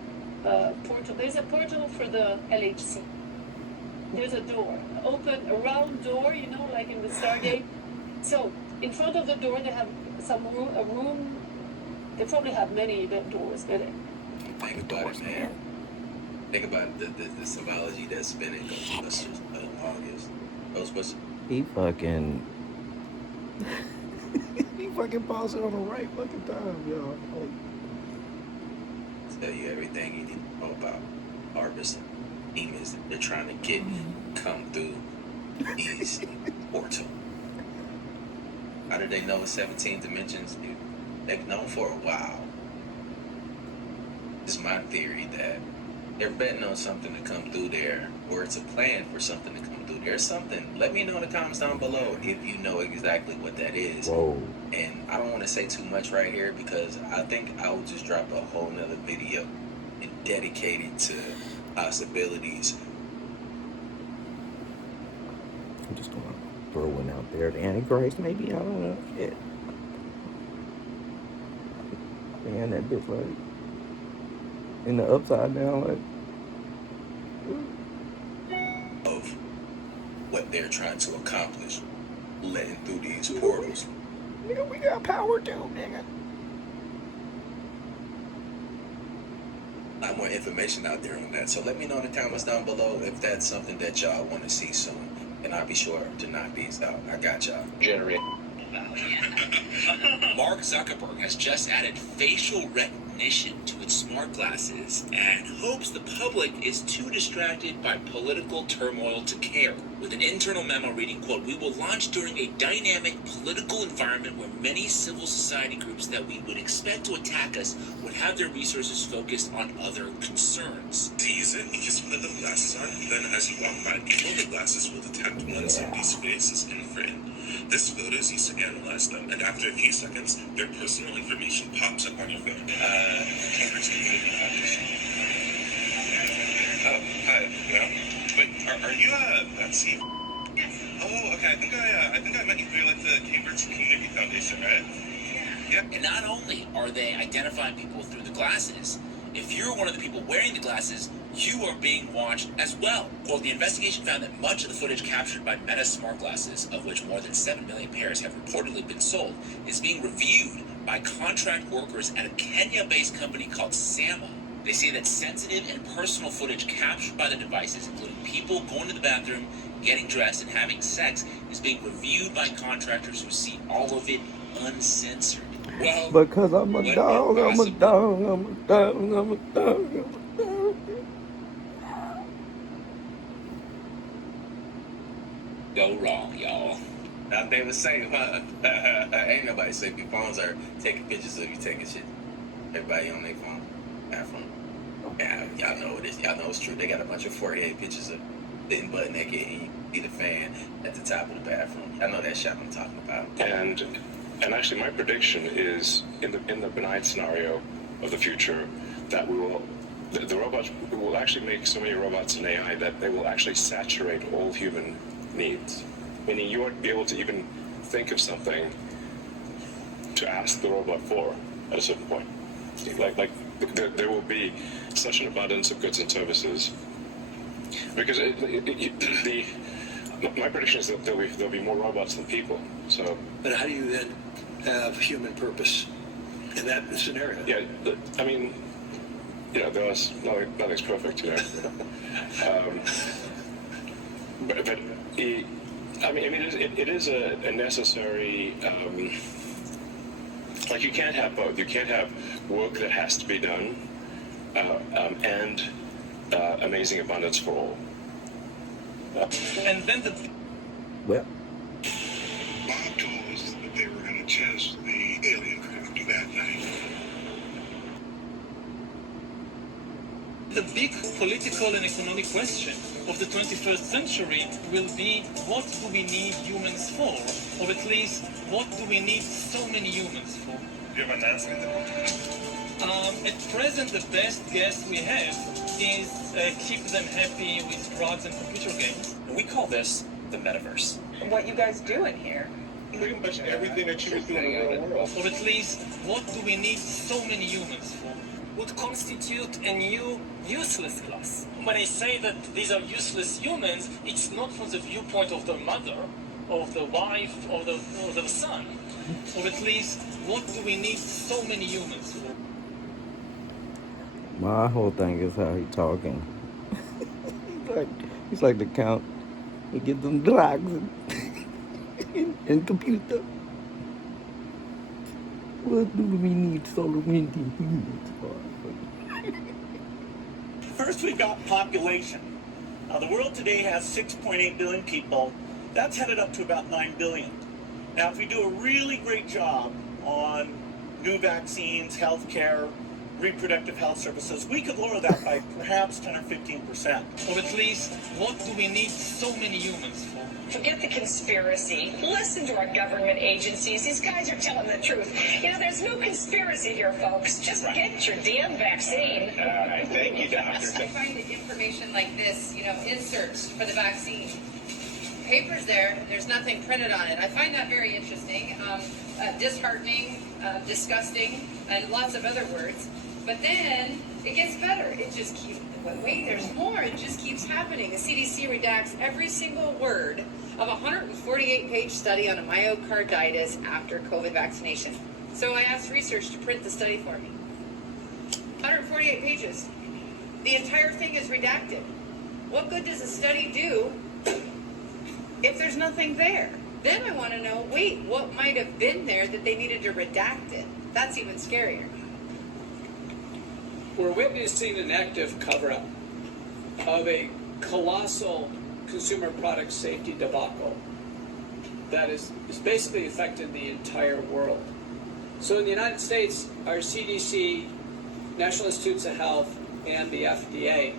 portal. There's a portal for the LHC. There's a door, a round door, like in the Stargate. So in front of the door, they have a room. They probably have many doors, but think about it, man. Think about the symbology that's been in Ghostbusters August. Ghostbusters. He fucking paused it on the right fucking time, y'all. Tell you everything you need to know about harvesting demons that they're trying to get come through these portals. How did they know 17 dimensions? They've known for a while. It's my theory that they're betting on something to come through there, or it's a plan for something to come through. There's something. Let me know in the comments down below if you know exactly what that is. Whoa. And I don't want to say too much right here because I think I will just drop a whole nother video and dedicate it to possibilities. I'm just gonna throw one out there. The Antichrist, maybe, I don't know. Shit. Man, that bitch like in the upside down, like. Of what they're trying to accomplish. letting through these portals. Nigga, we got power too, nigga. A lot more information out there on that. So let me know in the comments down below if that's something that y'all want to see soon. And I'll be sure to knock these out. I got y'all. Generate. Mark Zuckerberg has just added facial recognition to its smart glasses and hopes the public is too distracted by political turmoil to care. With an internal memo reading, quote, "We will launch during a dynamic political environment where many civil society groups that we would expect to attack us would have their resources focused on other concerns." Tease it, you just put the glasses on, then as you walk by people, the glasses will detect when somebody's face is in frame. This photo is used to analyze them, and after a few seconds, their personal information pops up on your phone. Cambridge Community Foundation. Oh, hi. Well, wait, are you a vaccine? Yes. Oh, okay. I think I met you through like the Cambridge Community Foundation, right? Yeah. And not only are they identifying people through the glasses, if you're one of the people wearing the glasses, you are being watched as well. Quote, "The investigation found that much of the footage captured by Meta smart glasses, of which more than 7 million pairs have reportedly been sold, is being reviewed by contract workers at a Kenya-based company called Sama. They say that sensitive and personal footage captured by the devices, including people going to the bathroom, getting dressed, and having sex, is being reviewed by contractors who see all of it uncensored." Well, because I'm a dog, I'm a dog, I'm a dog, I'm a dog, I'm a dog. Go wrong, y'all. Now they would say, ain't nobody safe. Your phones are taking pictures of you taking shit. Everybody on their phone. iPhone. Yeah, y'all know it is. Y'all know it's true. They got a bunch of 48 pictures of sitting butt naked and you see the fan at the top of the bathroom. Y'all know that shot I'm talking about. And actually, my prediction is in the benign scenario of the future that the robots will actually make so many robots and AI that they will actually saturate all human needs. Meaning you won't be able to even think of something to ask the robot for at a certain point. Like there will be such an abundance of goods and services because my prediction is that there'll be more robots than people. So, but how do you then have human purpose in that scenario? Yeah, I mean, there's nothing's perfect, but it is a necessary. Like you can't have both. You can't have work that has to be done and amazing abundance for all. And then well, Bob told us that they were going to test the alien craft that night. the big political and economic question of the 21st century will be, what do we need humans for? Or at least, what do we need so many humans for? Do you have an answer to that? At present, the best guess we have is keep them happy with drugs and computer games. We call this the metaverse. What you guys doing here? Pretty much everything that you would do in the real world. Or at least, what do we need so many humans for? Would constitute a new useless class. When I say that these are useless humans, it's not from the viewpoint of the mother, of the wife, or the son. Or at least, what do we need so many humans for? My whole thing is how he talking. he's like the count. He get them drugs and computer. What do we need so many humans for? First, we've got population. Now, the world today has 6.8 billion people. That's headed up to about 9 billion. Now, if we do a really great job on new vaccines, healthcare, reproductive health services, we could lower that by perhaps 10 or 15%. Or at least, what do we need so many humans for? Forget the conspiracy. Listen to our government agencies. These guys are telling the truth. You know, there's no conspiracy here, folks. Just get your damn vaccine. Thank you, doctor. I find the information like this, inserts for the vaccine. Paper's there, there's nothing printed on it. I find that very interesting, disheartening, disgusting, and lots of other words. But then it gets better. It just keeps, but wait, there's more. It just keeps happening. The CDC redacts every single word of a 148-page study on myocarditis after COVID vaccination. So I asked research to print the study for me. 148 pages. The entire thing is redacted. What good does a study do if there's nothing there? Then I want to know, wait, what might have been there that they needed to redact it? That's even scarier. We're witnessing an active cover-up of a colossal consumer product safety debacle that is basically affecting the entire world. So in the United States, our CDC, National Institutes of Health, and the FDA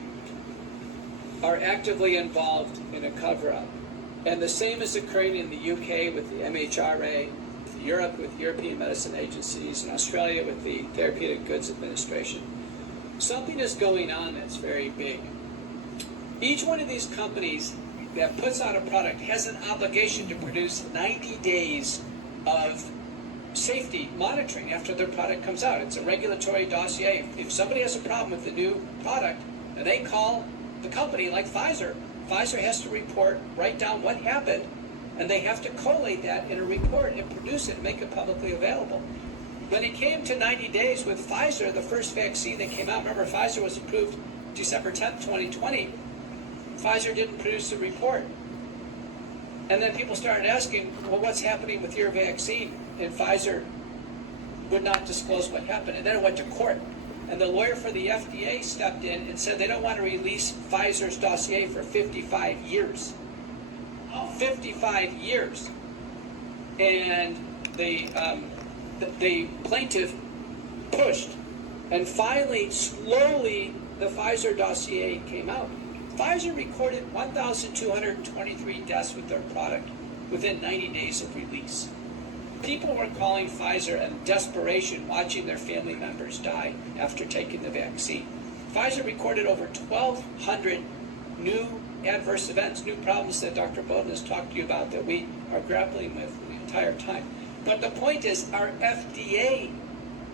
are actively involved in a cover-up. And the same is occurring in the UK with the MHRA, Europe with European medicine agencies, and Australia with the Therapeutic Goods Administration. Something is going on that's very big. Each one of these companies that puts out a product has an obligation to produce 90 days of safety monitoring after their product comes out. It's a regulatory dossier. If somebody has a problem with the new product, and they call the company like Pfizer, Pfizer has to report, write down what happened, and they have to collate that in a report and produce it and make it publicly available. When it came to 90 days with Pfizer, the first vaccine that came out, remember Pfizer was approved December 10th, 2020, Pfizer didn't produce a report. And then people started asking, well, what's happening with your vaccine? And Pfizer would not disclose what happened. And then it went to court. And the lawyer for the FDA stepped in and said they don't want to release Pfizer's dossier for 55 years. 55 years. And the plaintiff pushed. And finally, slowly, the Pfizer dossier came out. Pfizer recorded 1,223 deaths with their product within 90 days of release. People were calling Pfizer in desperation, watching their family members die after taking the vaccine. Pfizer recorded over 1,200 new adverse events, new problems that Dr. Bowden has talked to you about that we are grappling with the entire time. But the point is, our FDA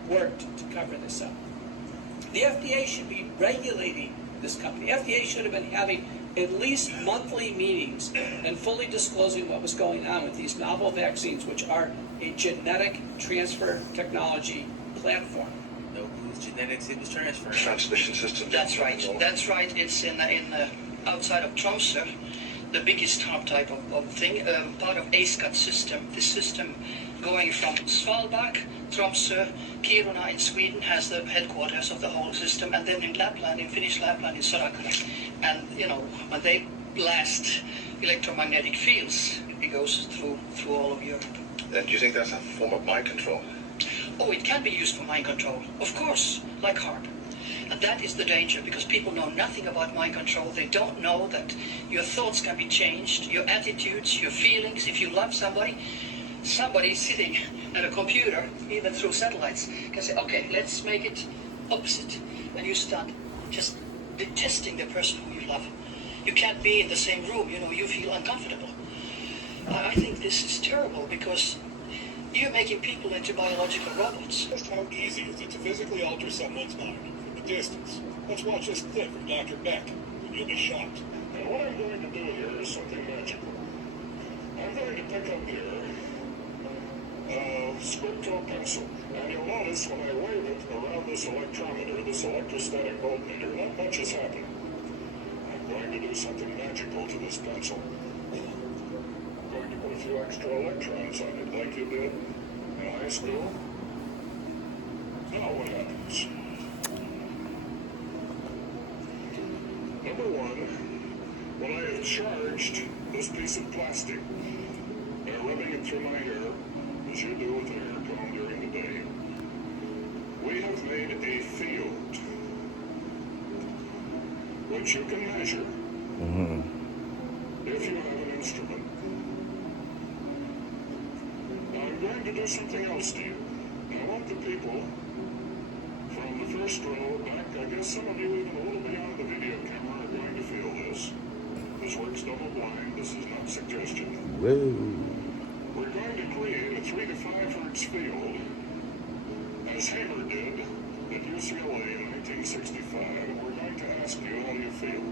worked to cover this up. The FDA should be regulating this company. FDA should have been having at least monthly meetings and fully disclosing what was going on with these novel vaccines, which are a genetic transfer technology platform. No, whose genetics it was transferred. Transmission system. That's right. That's right. It's in outside of Tromsø, the biggest type of thing, part of ASCAT system. This system going from Svalbard, Tromsø, Kiruna in Sweden has the headquarters of the whole system, and then in Lapland, in Finnish Lapland, in Sorakala. And, you know, when they blast electromagnetic fields, it goes through all of Europe. And do you think that's a form of mind control? Oh, it can be used for mind control, of course, like HAARP. And that is the danger, because people know nothing about mind control. They don't know that your thoughts can be changed, your attitudes, your feelings. If you love somebody sitting at a computer, even through satellites, can say, okay, let's make it opposite. And you start just detesting the person who you love. You can't be in the same room, you know, you feel uncomfortable. I think this is terrible, because you're making people into biological robots. Just how easy is it to physically alter someone's mind from a distance? Let's watch this clip from Dr. Beck, and you'll be shocked. And what I'm going to do here is something magical. I'm going to pick up here a Scripto pencil, and you'll notice when I wave it around this electrometer, this electrostatic voltmeter, not much has happened. I'm going to do something magical to this pencil. I'm going to put a few extra electrons on it, like you did in high school. Now what happens? Number one, when I have charged this piece of plastic by rubbing it through my hair, as you do with a hair comb during the day, we have made a field which you can measure if you have an instrument. Now I'm going to do something else to you. I want the people from the first row back, I guess some of you even a little beyond the video camera are going to feel this. This works double blind, this is not suggestion. Whoa. We're going to create a 3 to 5 hertz field, as Haber did at UCLA in 1965, and we're going to ask you how you feel.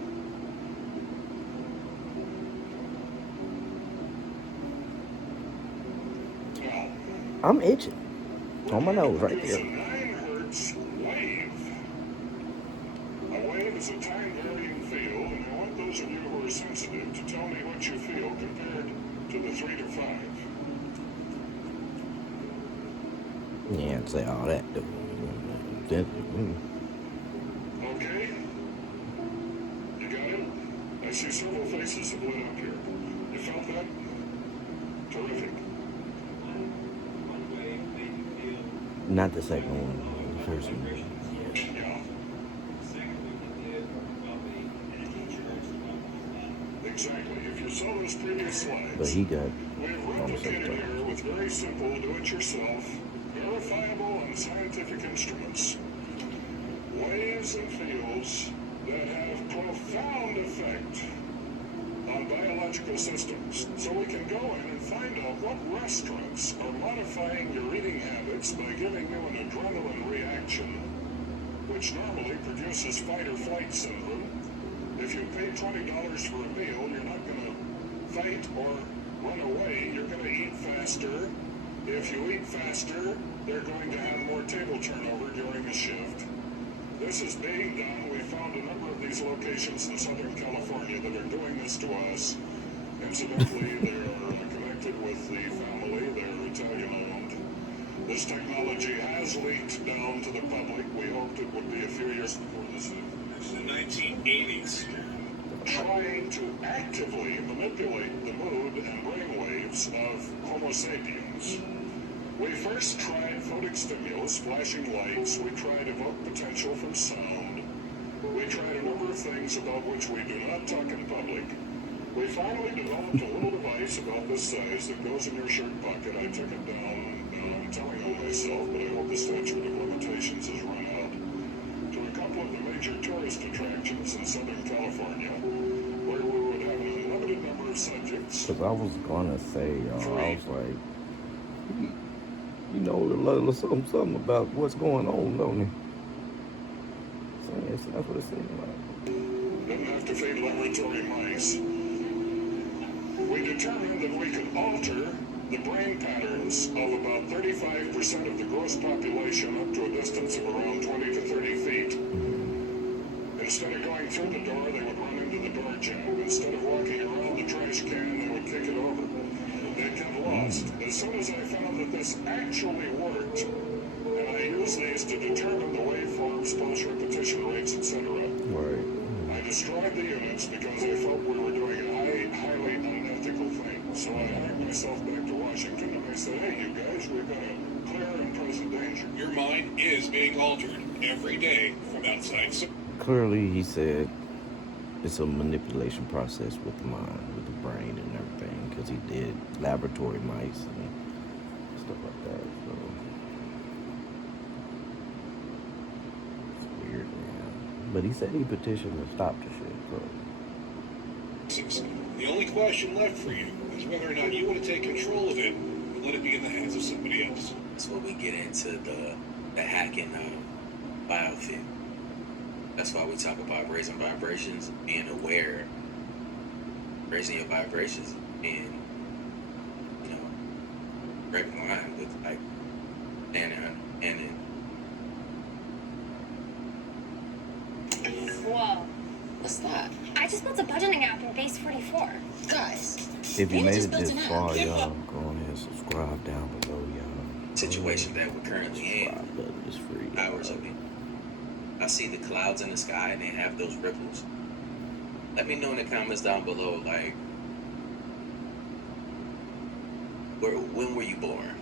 I'm itching. On my nose right there. 9 hertz wave. A wave is a time-varying field, and I want those of you who are sensitive to tell me what you feel compared to the 3 to 5. Yeah, I'd say all that. Okay? You got it? I see several faces have lit up here. You felt that? Terrific. Not the second one. The first one. Yeah. Exactly. If you saw those previous slides, But he got we've on the second replicated time. here with very simple, do-it-yourself, verifiable and scientific instruments, waves and fields that have profound effect on biological systems. So we can go in and find out what restaurants are modifying your eating habits by giving you an adrenaline reaction, which normally produces fight or flight syndrome. If you pay $20 for a meal, you're not going to fight or run away. You're going to eat faster. If you eat faster, they're going to have more table turnover during a shift. This is being done. We found a number of these locations in Southern California that are doing this to us. Incidentally, they are connected with the family. They're Italian-owned. This technology has leaked down to the public. We hoped it would be a few years before this. In the 1980s. Trying to actively manipulate the mood and brainwaves of Homo sapiens. We first tried photic stimulus, flashing lights. We tried evoke potential from sound. We tried a number of things about which we do not talk in public. We finally developed a little device about this size that goes in your shirt pocket. I took it down. I'm telling on myself, but I hope the statute of limitations has run out. To a couple of the major tourist attractions in Southern California, where we would have an unlimited number of subjects. Because I was going to say, I was like, you know a little something about what's going on, don't you? So that's what it seemed like. Didn't have to feed laboratory mice. We determined that we could alter the brain patterns of about 35% of the gross population up to a distance of around 20 to 30 feet. Instead of going through the door, they would run into the door jamb. Instead of walking around the trash can, they would kick it over. They'd get lost. As soon as I found that this actually worked, and I used these to determine the waveforms, pulse repetition rates, etc. Right. I destroyed the units because I felt we were doing a highly unethical thing. So I hired myself back to Washington and I said, hey, you guys, we've got a clear and present danger. Your mind is being altered every day from outside. Clearly, he said it's a manipulation process with the mind, with the brain and everything, because he did laboratory mice and stuff like that. So it's weird, man. But he said he petitioned to stop the shit. So The only question left for you is whether or not you want to take control of it and let it be in the hands of somebody else. That's where we get into the hacking of biofilm. That's why we talk about raising vibrations, being aware, raising your vibrations, being, right in line with like and Whoa. What's that? I just built a budgeting app in Base 44. Guys. if you made it this far, y'all, go ahead and subscribe down below, y'all. situation that we're currently in. Subscribe button is free. Hours of it. I see the clouds in the sky and they have those ripples. Let me know in the comments down below, like, when were you born?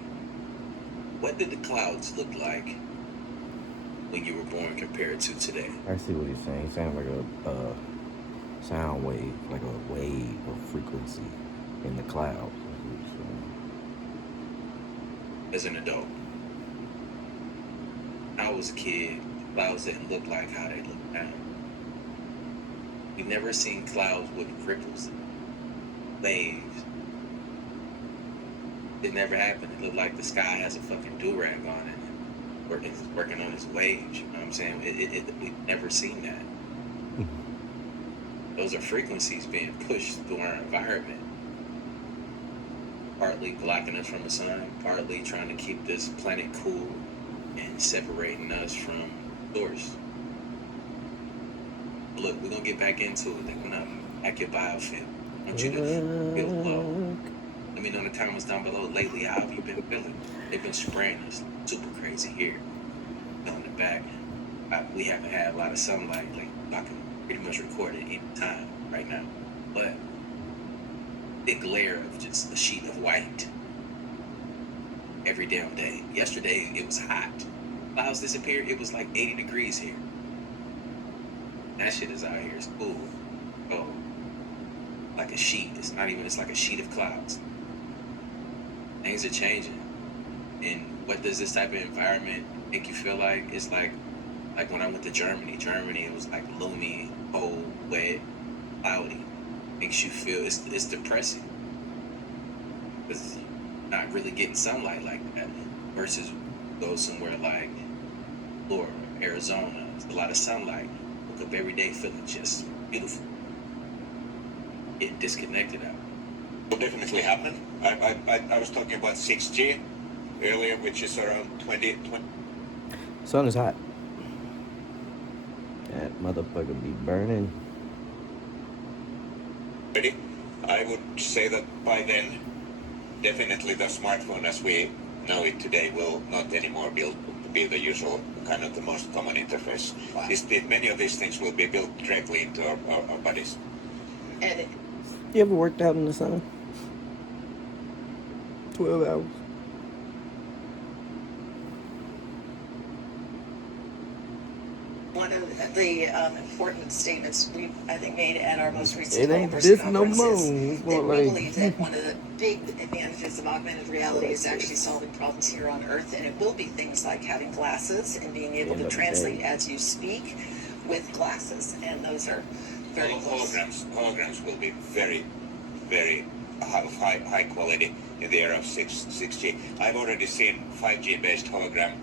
What did the clouds look like when you were born compared to today? I see what he's saying. He's saying like a sound wave, like a wave of frequency in the clouds. As an adult, I was a kid. Clouds didn't look like how they look now. We've never seen clouds with ripples, waves. It never happened. It looked like the sky has a fucking do-rag on it. It's working on its waves. You know what I'm saying? We've never seen that. Those are frequencies being pushed through our environment. partly blocking us from the sun, partly trying to keep this planet cool and separating us from source. Look, we're gonna get back into it. They're gonna hack your biofield. I want you to feel low. Let me know in the comments down below. Lately, how have you been feeling? They've been spraying us super crazy here. On the back, we haven't had a lot of sunlight. Like I can pretty much record it any time right now. But the glare of just a sheet of white every damn day. Yesterday, it was hot. Clouds disappeared. It was like 80 degrees here. That shit is out here. It's cool. Oh, like a sheet. It's not even. It's like a sheet of clouds. Things are changing. And what does this type of environment make you feel like? It's like when I went to Germany. Germany, it was like gloomy, cold, wet, cloudy. Makes you feel it's depressing because you're not really getting sunlight like that. Versus go somewhere like Florida, Arizona. It's a lot of sunlight. Wake up every day feeling just beautiful. Getting disconnected out. Will definitely happen. I was talking about 6G earlier, which is around 20. Sun is hot. That motherfucker be burning. I would say that by then, definitely the smartphone as we know it today will not anymore be the usual kind of the most common interface. Many of these things will be built directly into our bodies. And You ever worked out in the sun? 12 hours. one of the important statements we, I think, made at our most recent It ain't Metaverse this no conference more. is It's that more we like believe that one of the big advantages of augmented reality is actually solving problems here on Earth, and it will be things like having glasses and being able to translate as you speak with glasses, and those are very close. Holograms will be very, very high quality in the era of 6G. I've already seen 5G based hologram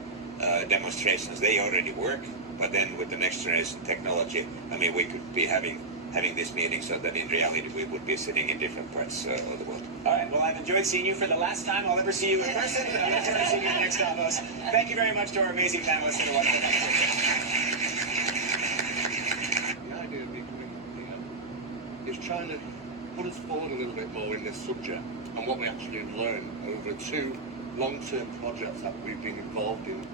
demonstrations. They already work, but then with the next generation technology, I mean, we could be having this meeting so that in reality we would be sitting in different parts of the world. All right, well, I've enjoyed seeing you for the last time I'll ever see you in person, but I look forward to seeing you in the next Davos. Thank you very much to our amazing panelists and the wonderful conversation. The idea of becoming is trying to put us forward a little bit more in this subject and what we actually learn over 2 long-term projects that we've been involved in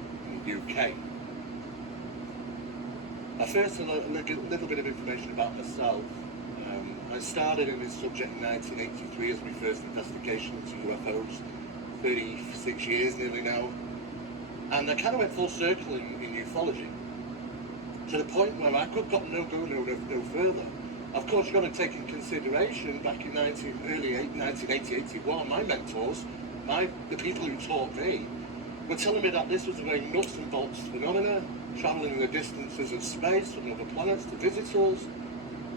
the UK. First, a little bit of information about myself. I started in this subject in 1983 as my first investigation into UFOs, 36 years nearly now. And I kind of went full circle in ufology, to the point where I could got no further. Of course, you've got to take in consideration back in 1980-81, my mentors, the people who taught me, were telling me that this was a very nuts and bolts phenomena, travelling the distances of space from other planets to visitors.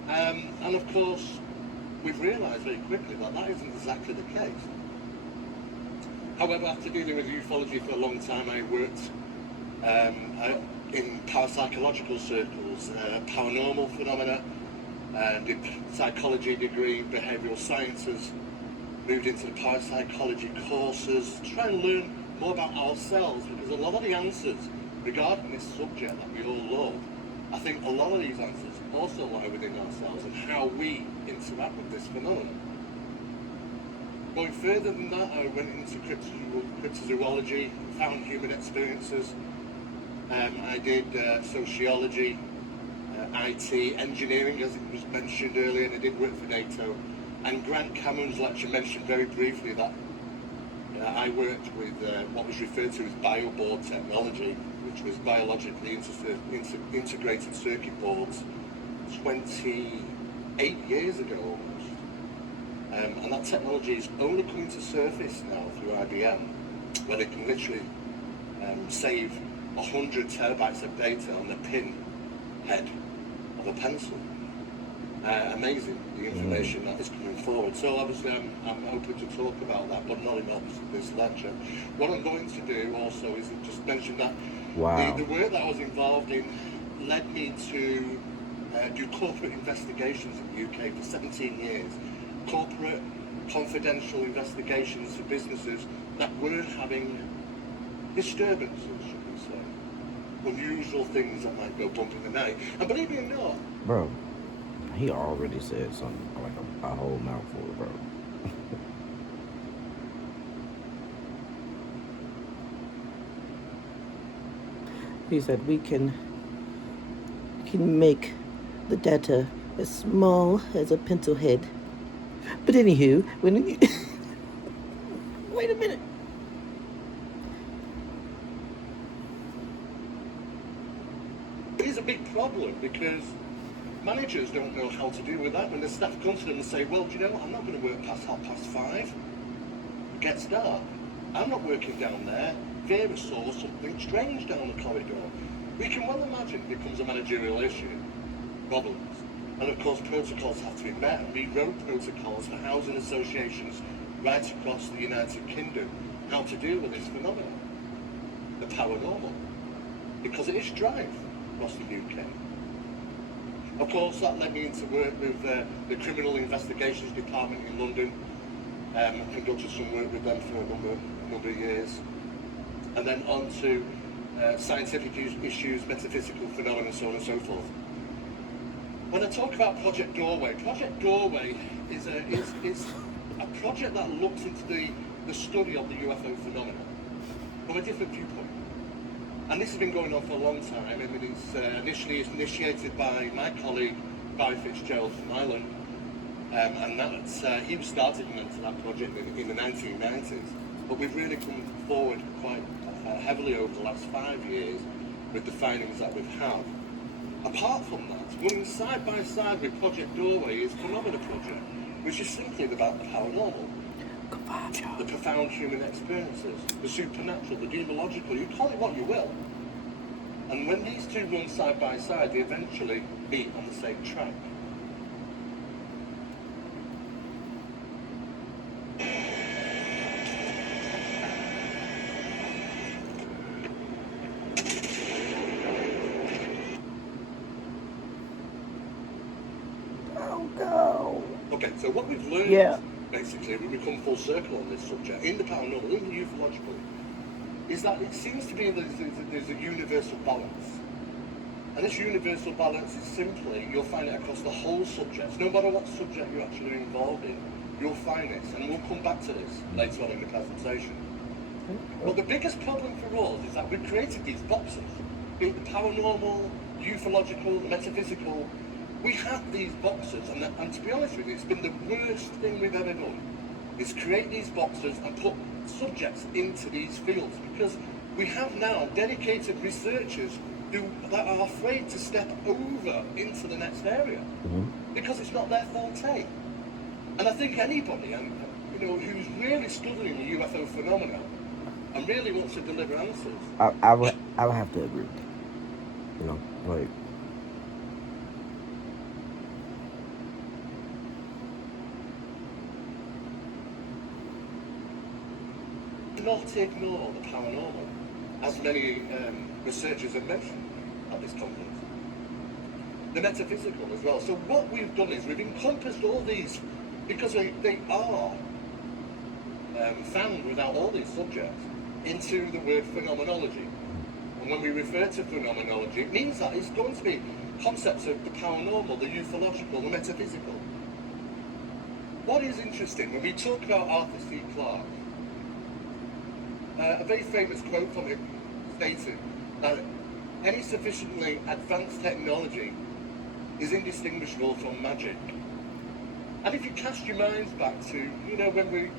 And of course, we've realised very quickly that that isn't exactly the case. However, after dealing with ufology for a long time, I worked in parapsychological circles, paranormal phenomena, did psychology degree, behavioural sciences, moved into the parapsychology courses, to try and learn more about ourselves, because a lot of the answers regarding this subject that we all love, I think a lot of these answers also lie within ourselves and how we interact with this phenomenon. Going further than that, I went into cryptozoology, found human experiences. I did sociology, IT, engineering, as it was mentioned earlier, and I did work for NATO. And Grant Cameron's lecture mentioned very briefly that I worked with what was referred to as bioboard technology, which was biologically integrated circuit boards 28 years ago almost. And that technology is only coming to surface now through IBM, where they can literally save 100 terabytes of data on the pin head of a pencil. Amazing, the information that is coming forward. So obviously I'm open to talk about that, but not in this lecture. What I'm going to do also is just mention that the work that I was involved in led me to do corporate investigations in the UK for 17 years. Corporate confidential investigations to businesses that were having disturbances, should we say, unusual things that might go bump in the night. And believe me or not, bro, he already said something like a whole mouthful, bro. He said we can make the data as small as a pencil head. But anywho, when you wait a minute. it is a big problem because managers don't know how to deal with that when the staff comes to them and say, well, do you know what, I'm not going to work past 5:30. It gets dark. I'm not working down there. Vera saw something strange down the corridor. We can well imagine it becomes a managerial issue. Problems. And of course protocols have to be met, and we wrote protocols for housing associations right across the United Kingdom how to deal with this phenomenon, the paranormal, because it is strife across the UK. Of course that led me into work with the Criminal Investigations Department in London, conducted some work with them for a number of years, and then on to scientific issues, metaphysical phenomena, and so on and so forth. When I talk about Project Doorway is a project that looks into the study of the UFO phenomena from a different viewpoint. And this has been going on for a long time. I mean, it's initially initiated by my colleague Barry Fitzgerald from Ireland, and he started into that project in the 1990s. But we've really come forward quite heavily over the last 5 years with the findings that we've had. Apart from that, running side by side with Project Doorway is Phenomena Project, which is simply about the paranormal, the profound human experiences, the supernatural, the demological, you call it what you will. And when these two run side by side, they eventually meet on the same track. Okay, so what we've learned, basically, when we come full circle on this subject, in the paranormal, in the ufological, is that it seems to be there's a universal balance. And this universal balance is simply, you'll find it across the whole subject. No matter what subject you're actually involved in, you'll find this. And we'll come back to this later on in the presentation. But the biggest problem for us is that we've created these boxes, be it the paranormal, the ufological, the metaphysical. We have these boxes, and to be honest with you, it's been the worst thing we've ever done, is create these boxes and put subjects into these fields, because we have now dedicated researchers that are afraid to step over into the next area, because it's not their forte. And I think anybody, who's really studying the UFO phenomena and really wants to deliver answers, I would have to agree. Like. Not ignore the paranormal, as many researchers have mentioned at this conference. The metaphysical as well. So what we've done is we've encompassed all these, because they are found without all these subjects, into the word phenomenology. And when we refer to phenomenology, it means that it's going to be concepts of the paranormal, the ufological, the metaphysical. What is interesting, when we talk about Arthur C. Clarke, a very famous quote from him stated that any sufficiently advanced technology is indistinguishable from magic. And if you cast your minds back to, when we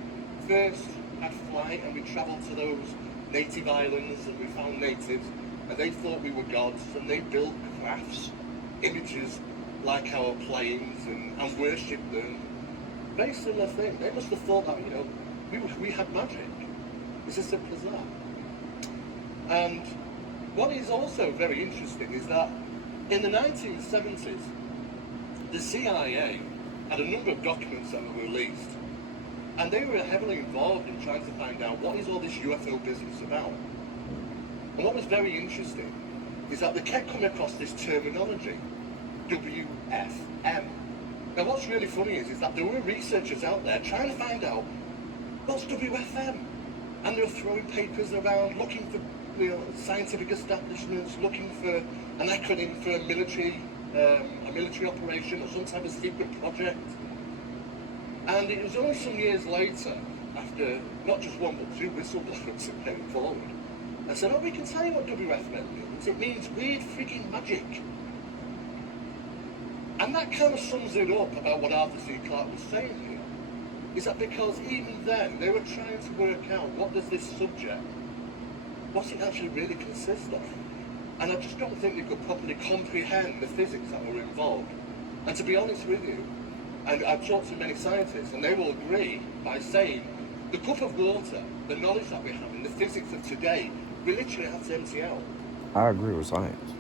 first had flight and we travelled to those native islands and we found natives and they thought we were gods and they built crafts, images like our planes and worshipped them. Very similar thing. They must have thought that, we had magic. It's as simple as that. And what is also very interesting is that in the 1970s, the CIA had a number of documents that were released, and they were heavily involved in trying to find out what is all this UFO business about. And what was very interesting is that they kept coming across this terminology, WFM. Now what's really funny is that there were researchers out there trying to find out what's WFM, and they were throwing papers around looking for scientific establishments, looking for an acronym for a military operation or some type of secret project. And it was only some years later, after not just one but two whistleblowers came forward, and said, oh, we can tell you what WFM means. It means weird freaking magic. And that kind of sums it up about what Arthur C. Clarke was saying here, is that because even then they were trying to work out what does this subject, what's it actually really consist of? And I just don't think they could properly comprehend the physics that were involved. And to be honest with you, and I've talked to many scientists, and they will agree by saying the cup of water, the knowledge that we have in the physics of today, we literally have to empty out. I agree with science.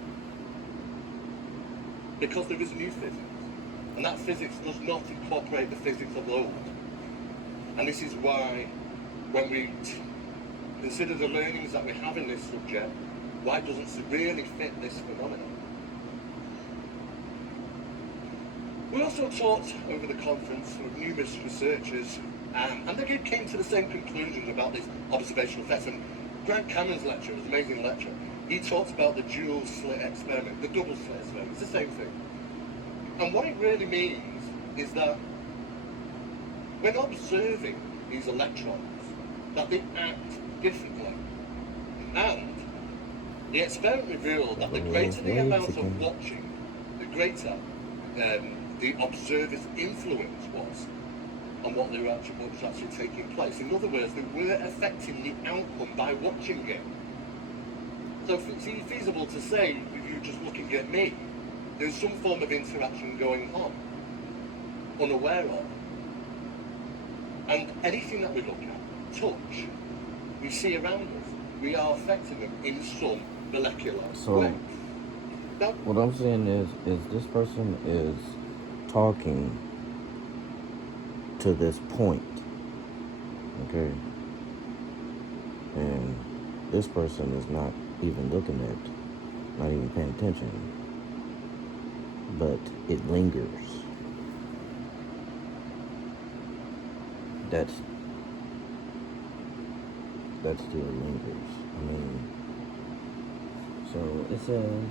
Because there is new physics. And that physics does not incorporate the physics of old. And this is why, when we consider the learnings that we have in this subject, why doesn't it really fit this phenomenon? We also talked over the conference with numerous researchers, and they came to the same conclusions about these observational effects. And Grant Cameron's lecture was an amazing lecture. He talked about the dual slit experiment, the double slit experiment. It's the same thing. And what it really means is that when observing these electrons, that they act differently. And the experiment revealed that the greater the amount of watching, the greater the observer's influence was on what was actually taking place. In other words, they were affecting the outcome by watching it. So if it's feasible to say, with you just looking at me, there's some form of interaction going on, unaware of. And anything that we look at, touch, we see around us, we are affecting them in some molecular way. Now, what I'm saying is this person is talking to this point, okay? And this person is not even looking at, not even paying attention, but it lingers. That still lingers. I mean, so it says,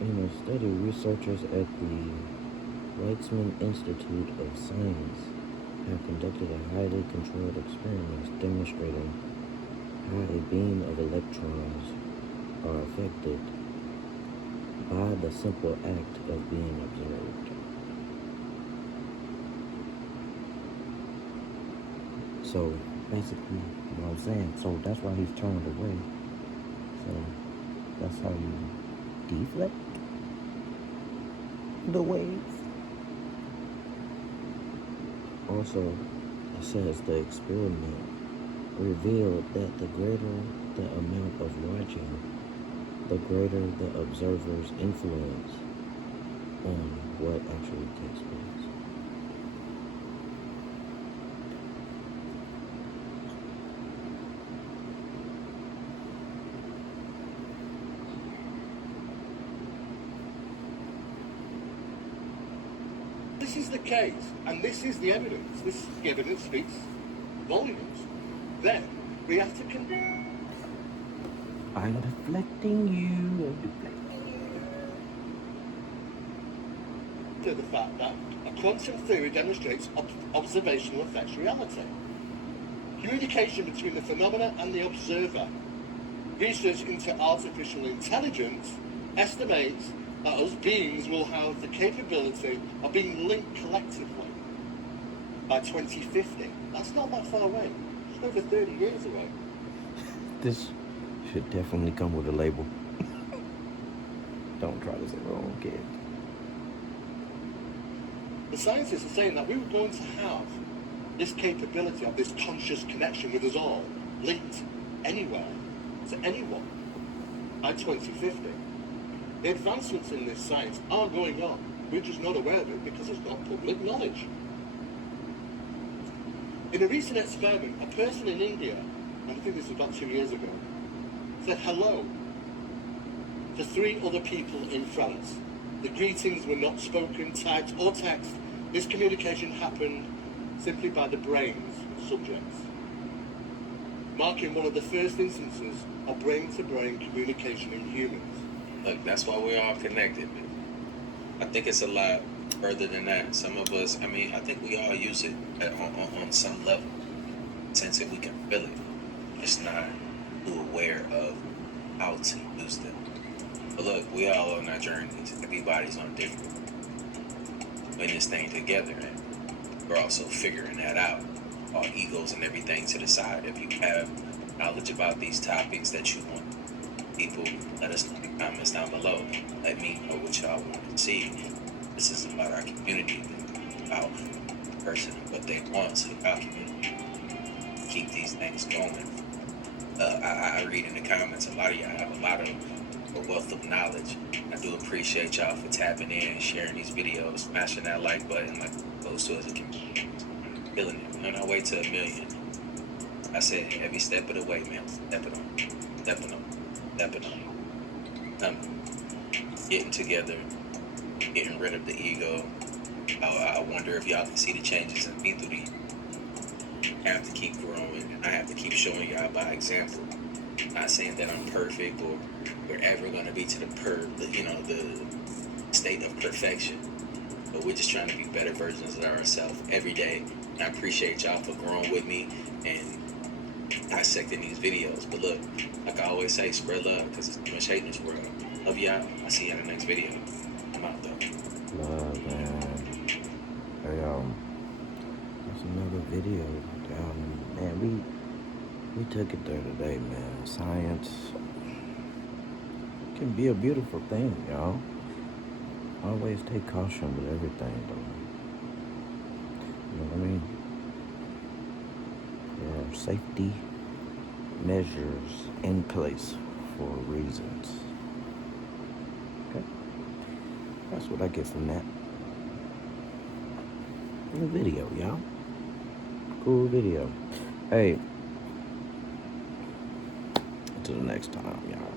in a study, researchers at the Weizmann Institute of Science have conducted a highly controlled experiment demonstrating how a beam of electrons are affected by the simple act of being observed. So basically what I'm saying, so that's why he's turned away. So that's how you deflect the waves. Also, it says the experiment revealed that the greater the amount of watching, the greater the observer's influence on what actually takes place. this is the case, and this is the evidence. This evidence speaks volumes. Then we have to I'm deflecting you. to the fact that a quantum theory demonstrates observational affects reality. Communication between the phenomena and the observer. Research into artificial intelligence estimates that us beings will have the capability of being linked collectively by 2050. That's not that far away. It's over 30 years away. This should definitely come with a label. Don't try to say wrong, kid. The scientists are saying that we were going to have this capability of this conscious connection with us all, linked anywhere to anyone by 2050. The advancements in this science are going on. We're just not aware of it because it's not public knowledge. In a recent experiment, a person in India and I think this was about 2 years ago, said hello to 3 other people in France. The greetings were not spoken, typed, or text. This communication happened simply by the brains of subjects, marking one of the first instances of brain-to-brain communication in humans. Look, that's why we're all connected, man. I think it's a lot further than that. Some of us, I mean, I think we all use it on some level. Since we can feel it, it's not aware of how to use them. But look, we all on our journeys. Everybody's on different. In this thing together, and we're also figuring that out. All egos and everything to the side. If you have knowledge about these topics that you want people, let us know in the comments down below. Let me know what y'all want to see. This is about our community, about the person and what they want, so y'all can keep these things going. I read in the comments, a lot of y'all have a lot of a wealth of knowledge. I do appreciate y'all for tapping in, sharing these videos, smashing that like button like opposed to as a community. Feeling it. We're on our way to 1 million. I said every step of the way, man. Stepping on. Getting together, getting rid of the ego. I wonder if y'all can see the changes in me through the. I have to keep growing, and I have to keep showing y'all by example. Not saying that I'm perfect or we're ever going to be to the state of perfection, but we're just trying to be better versions of ourselves every day. And I appreciate y'all for growing with me and dissecting these videos. But look, like I always say, spread love, because there's too much hate in this world. Love y'all. I'll see you in the next video. I'm out though. Love, man. Hey, that's another video. Man, we took it there today, man. Science can be a beautiful thing, y'all. Always take caution with everything, though. You know what I mean? There are safety measures in place for reasons. Okay? That's what I get from that. Cool video, y'all. Cool video. Hey. Until the next time, y'all.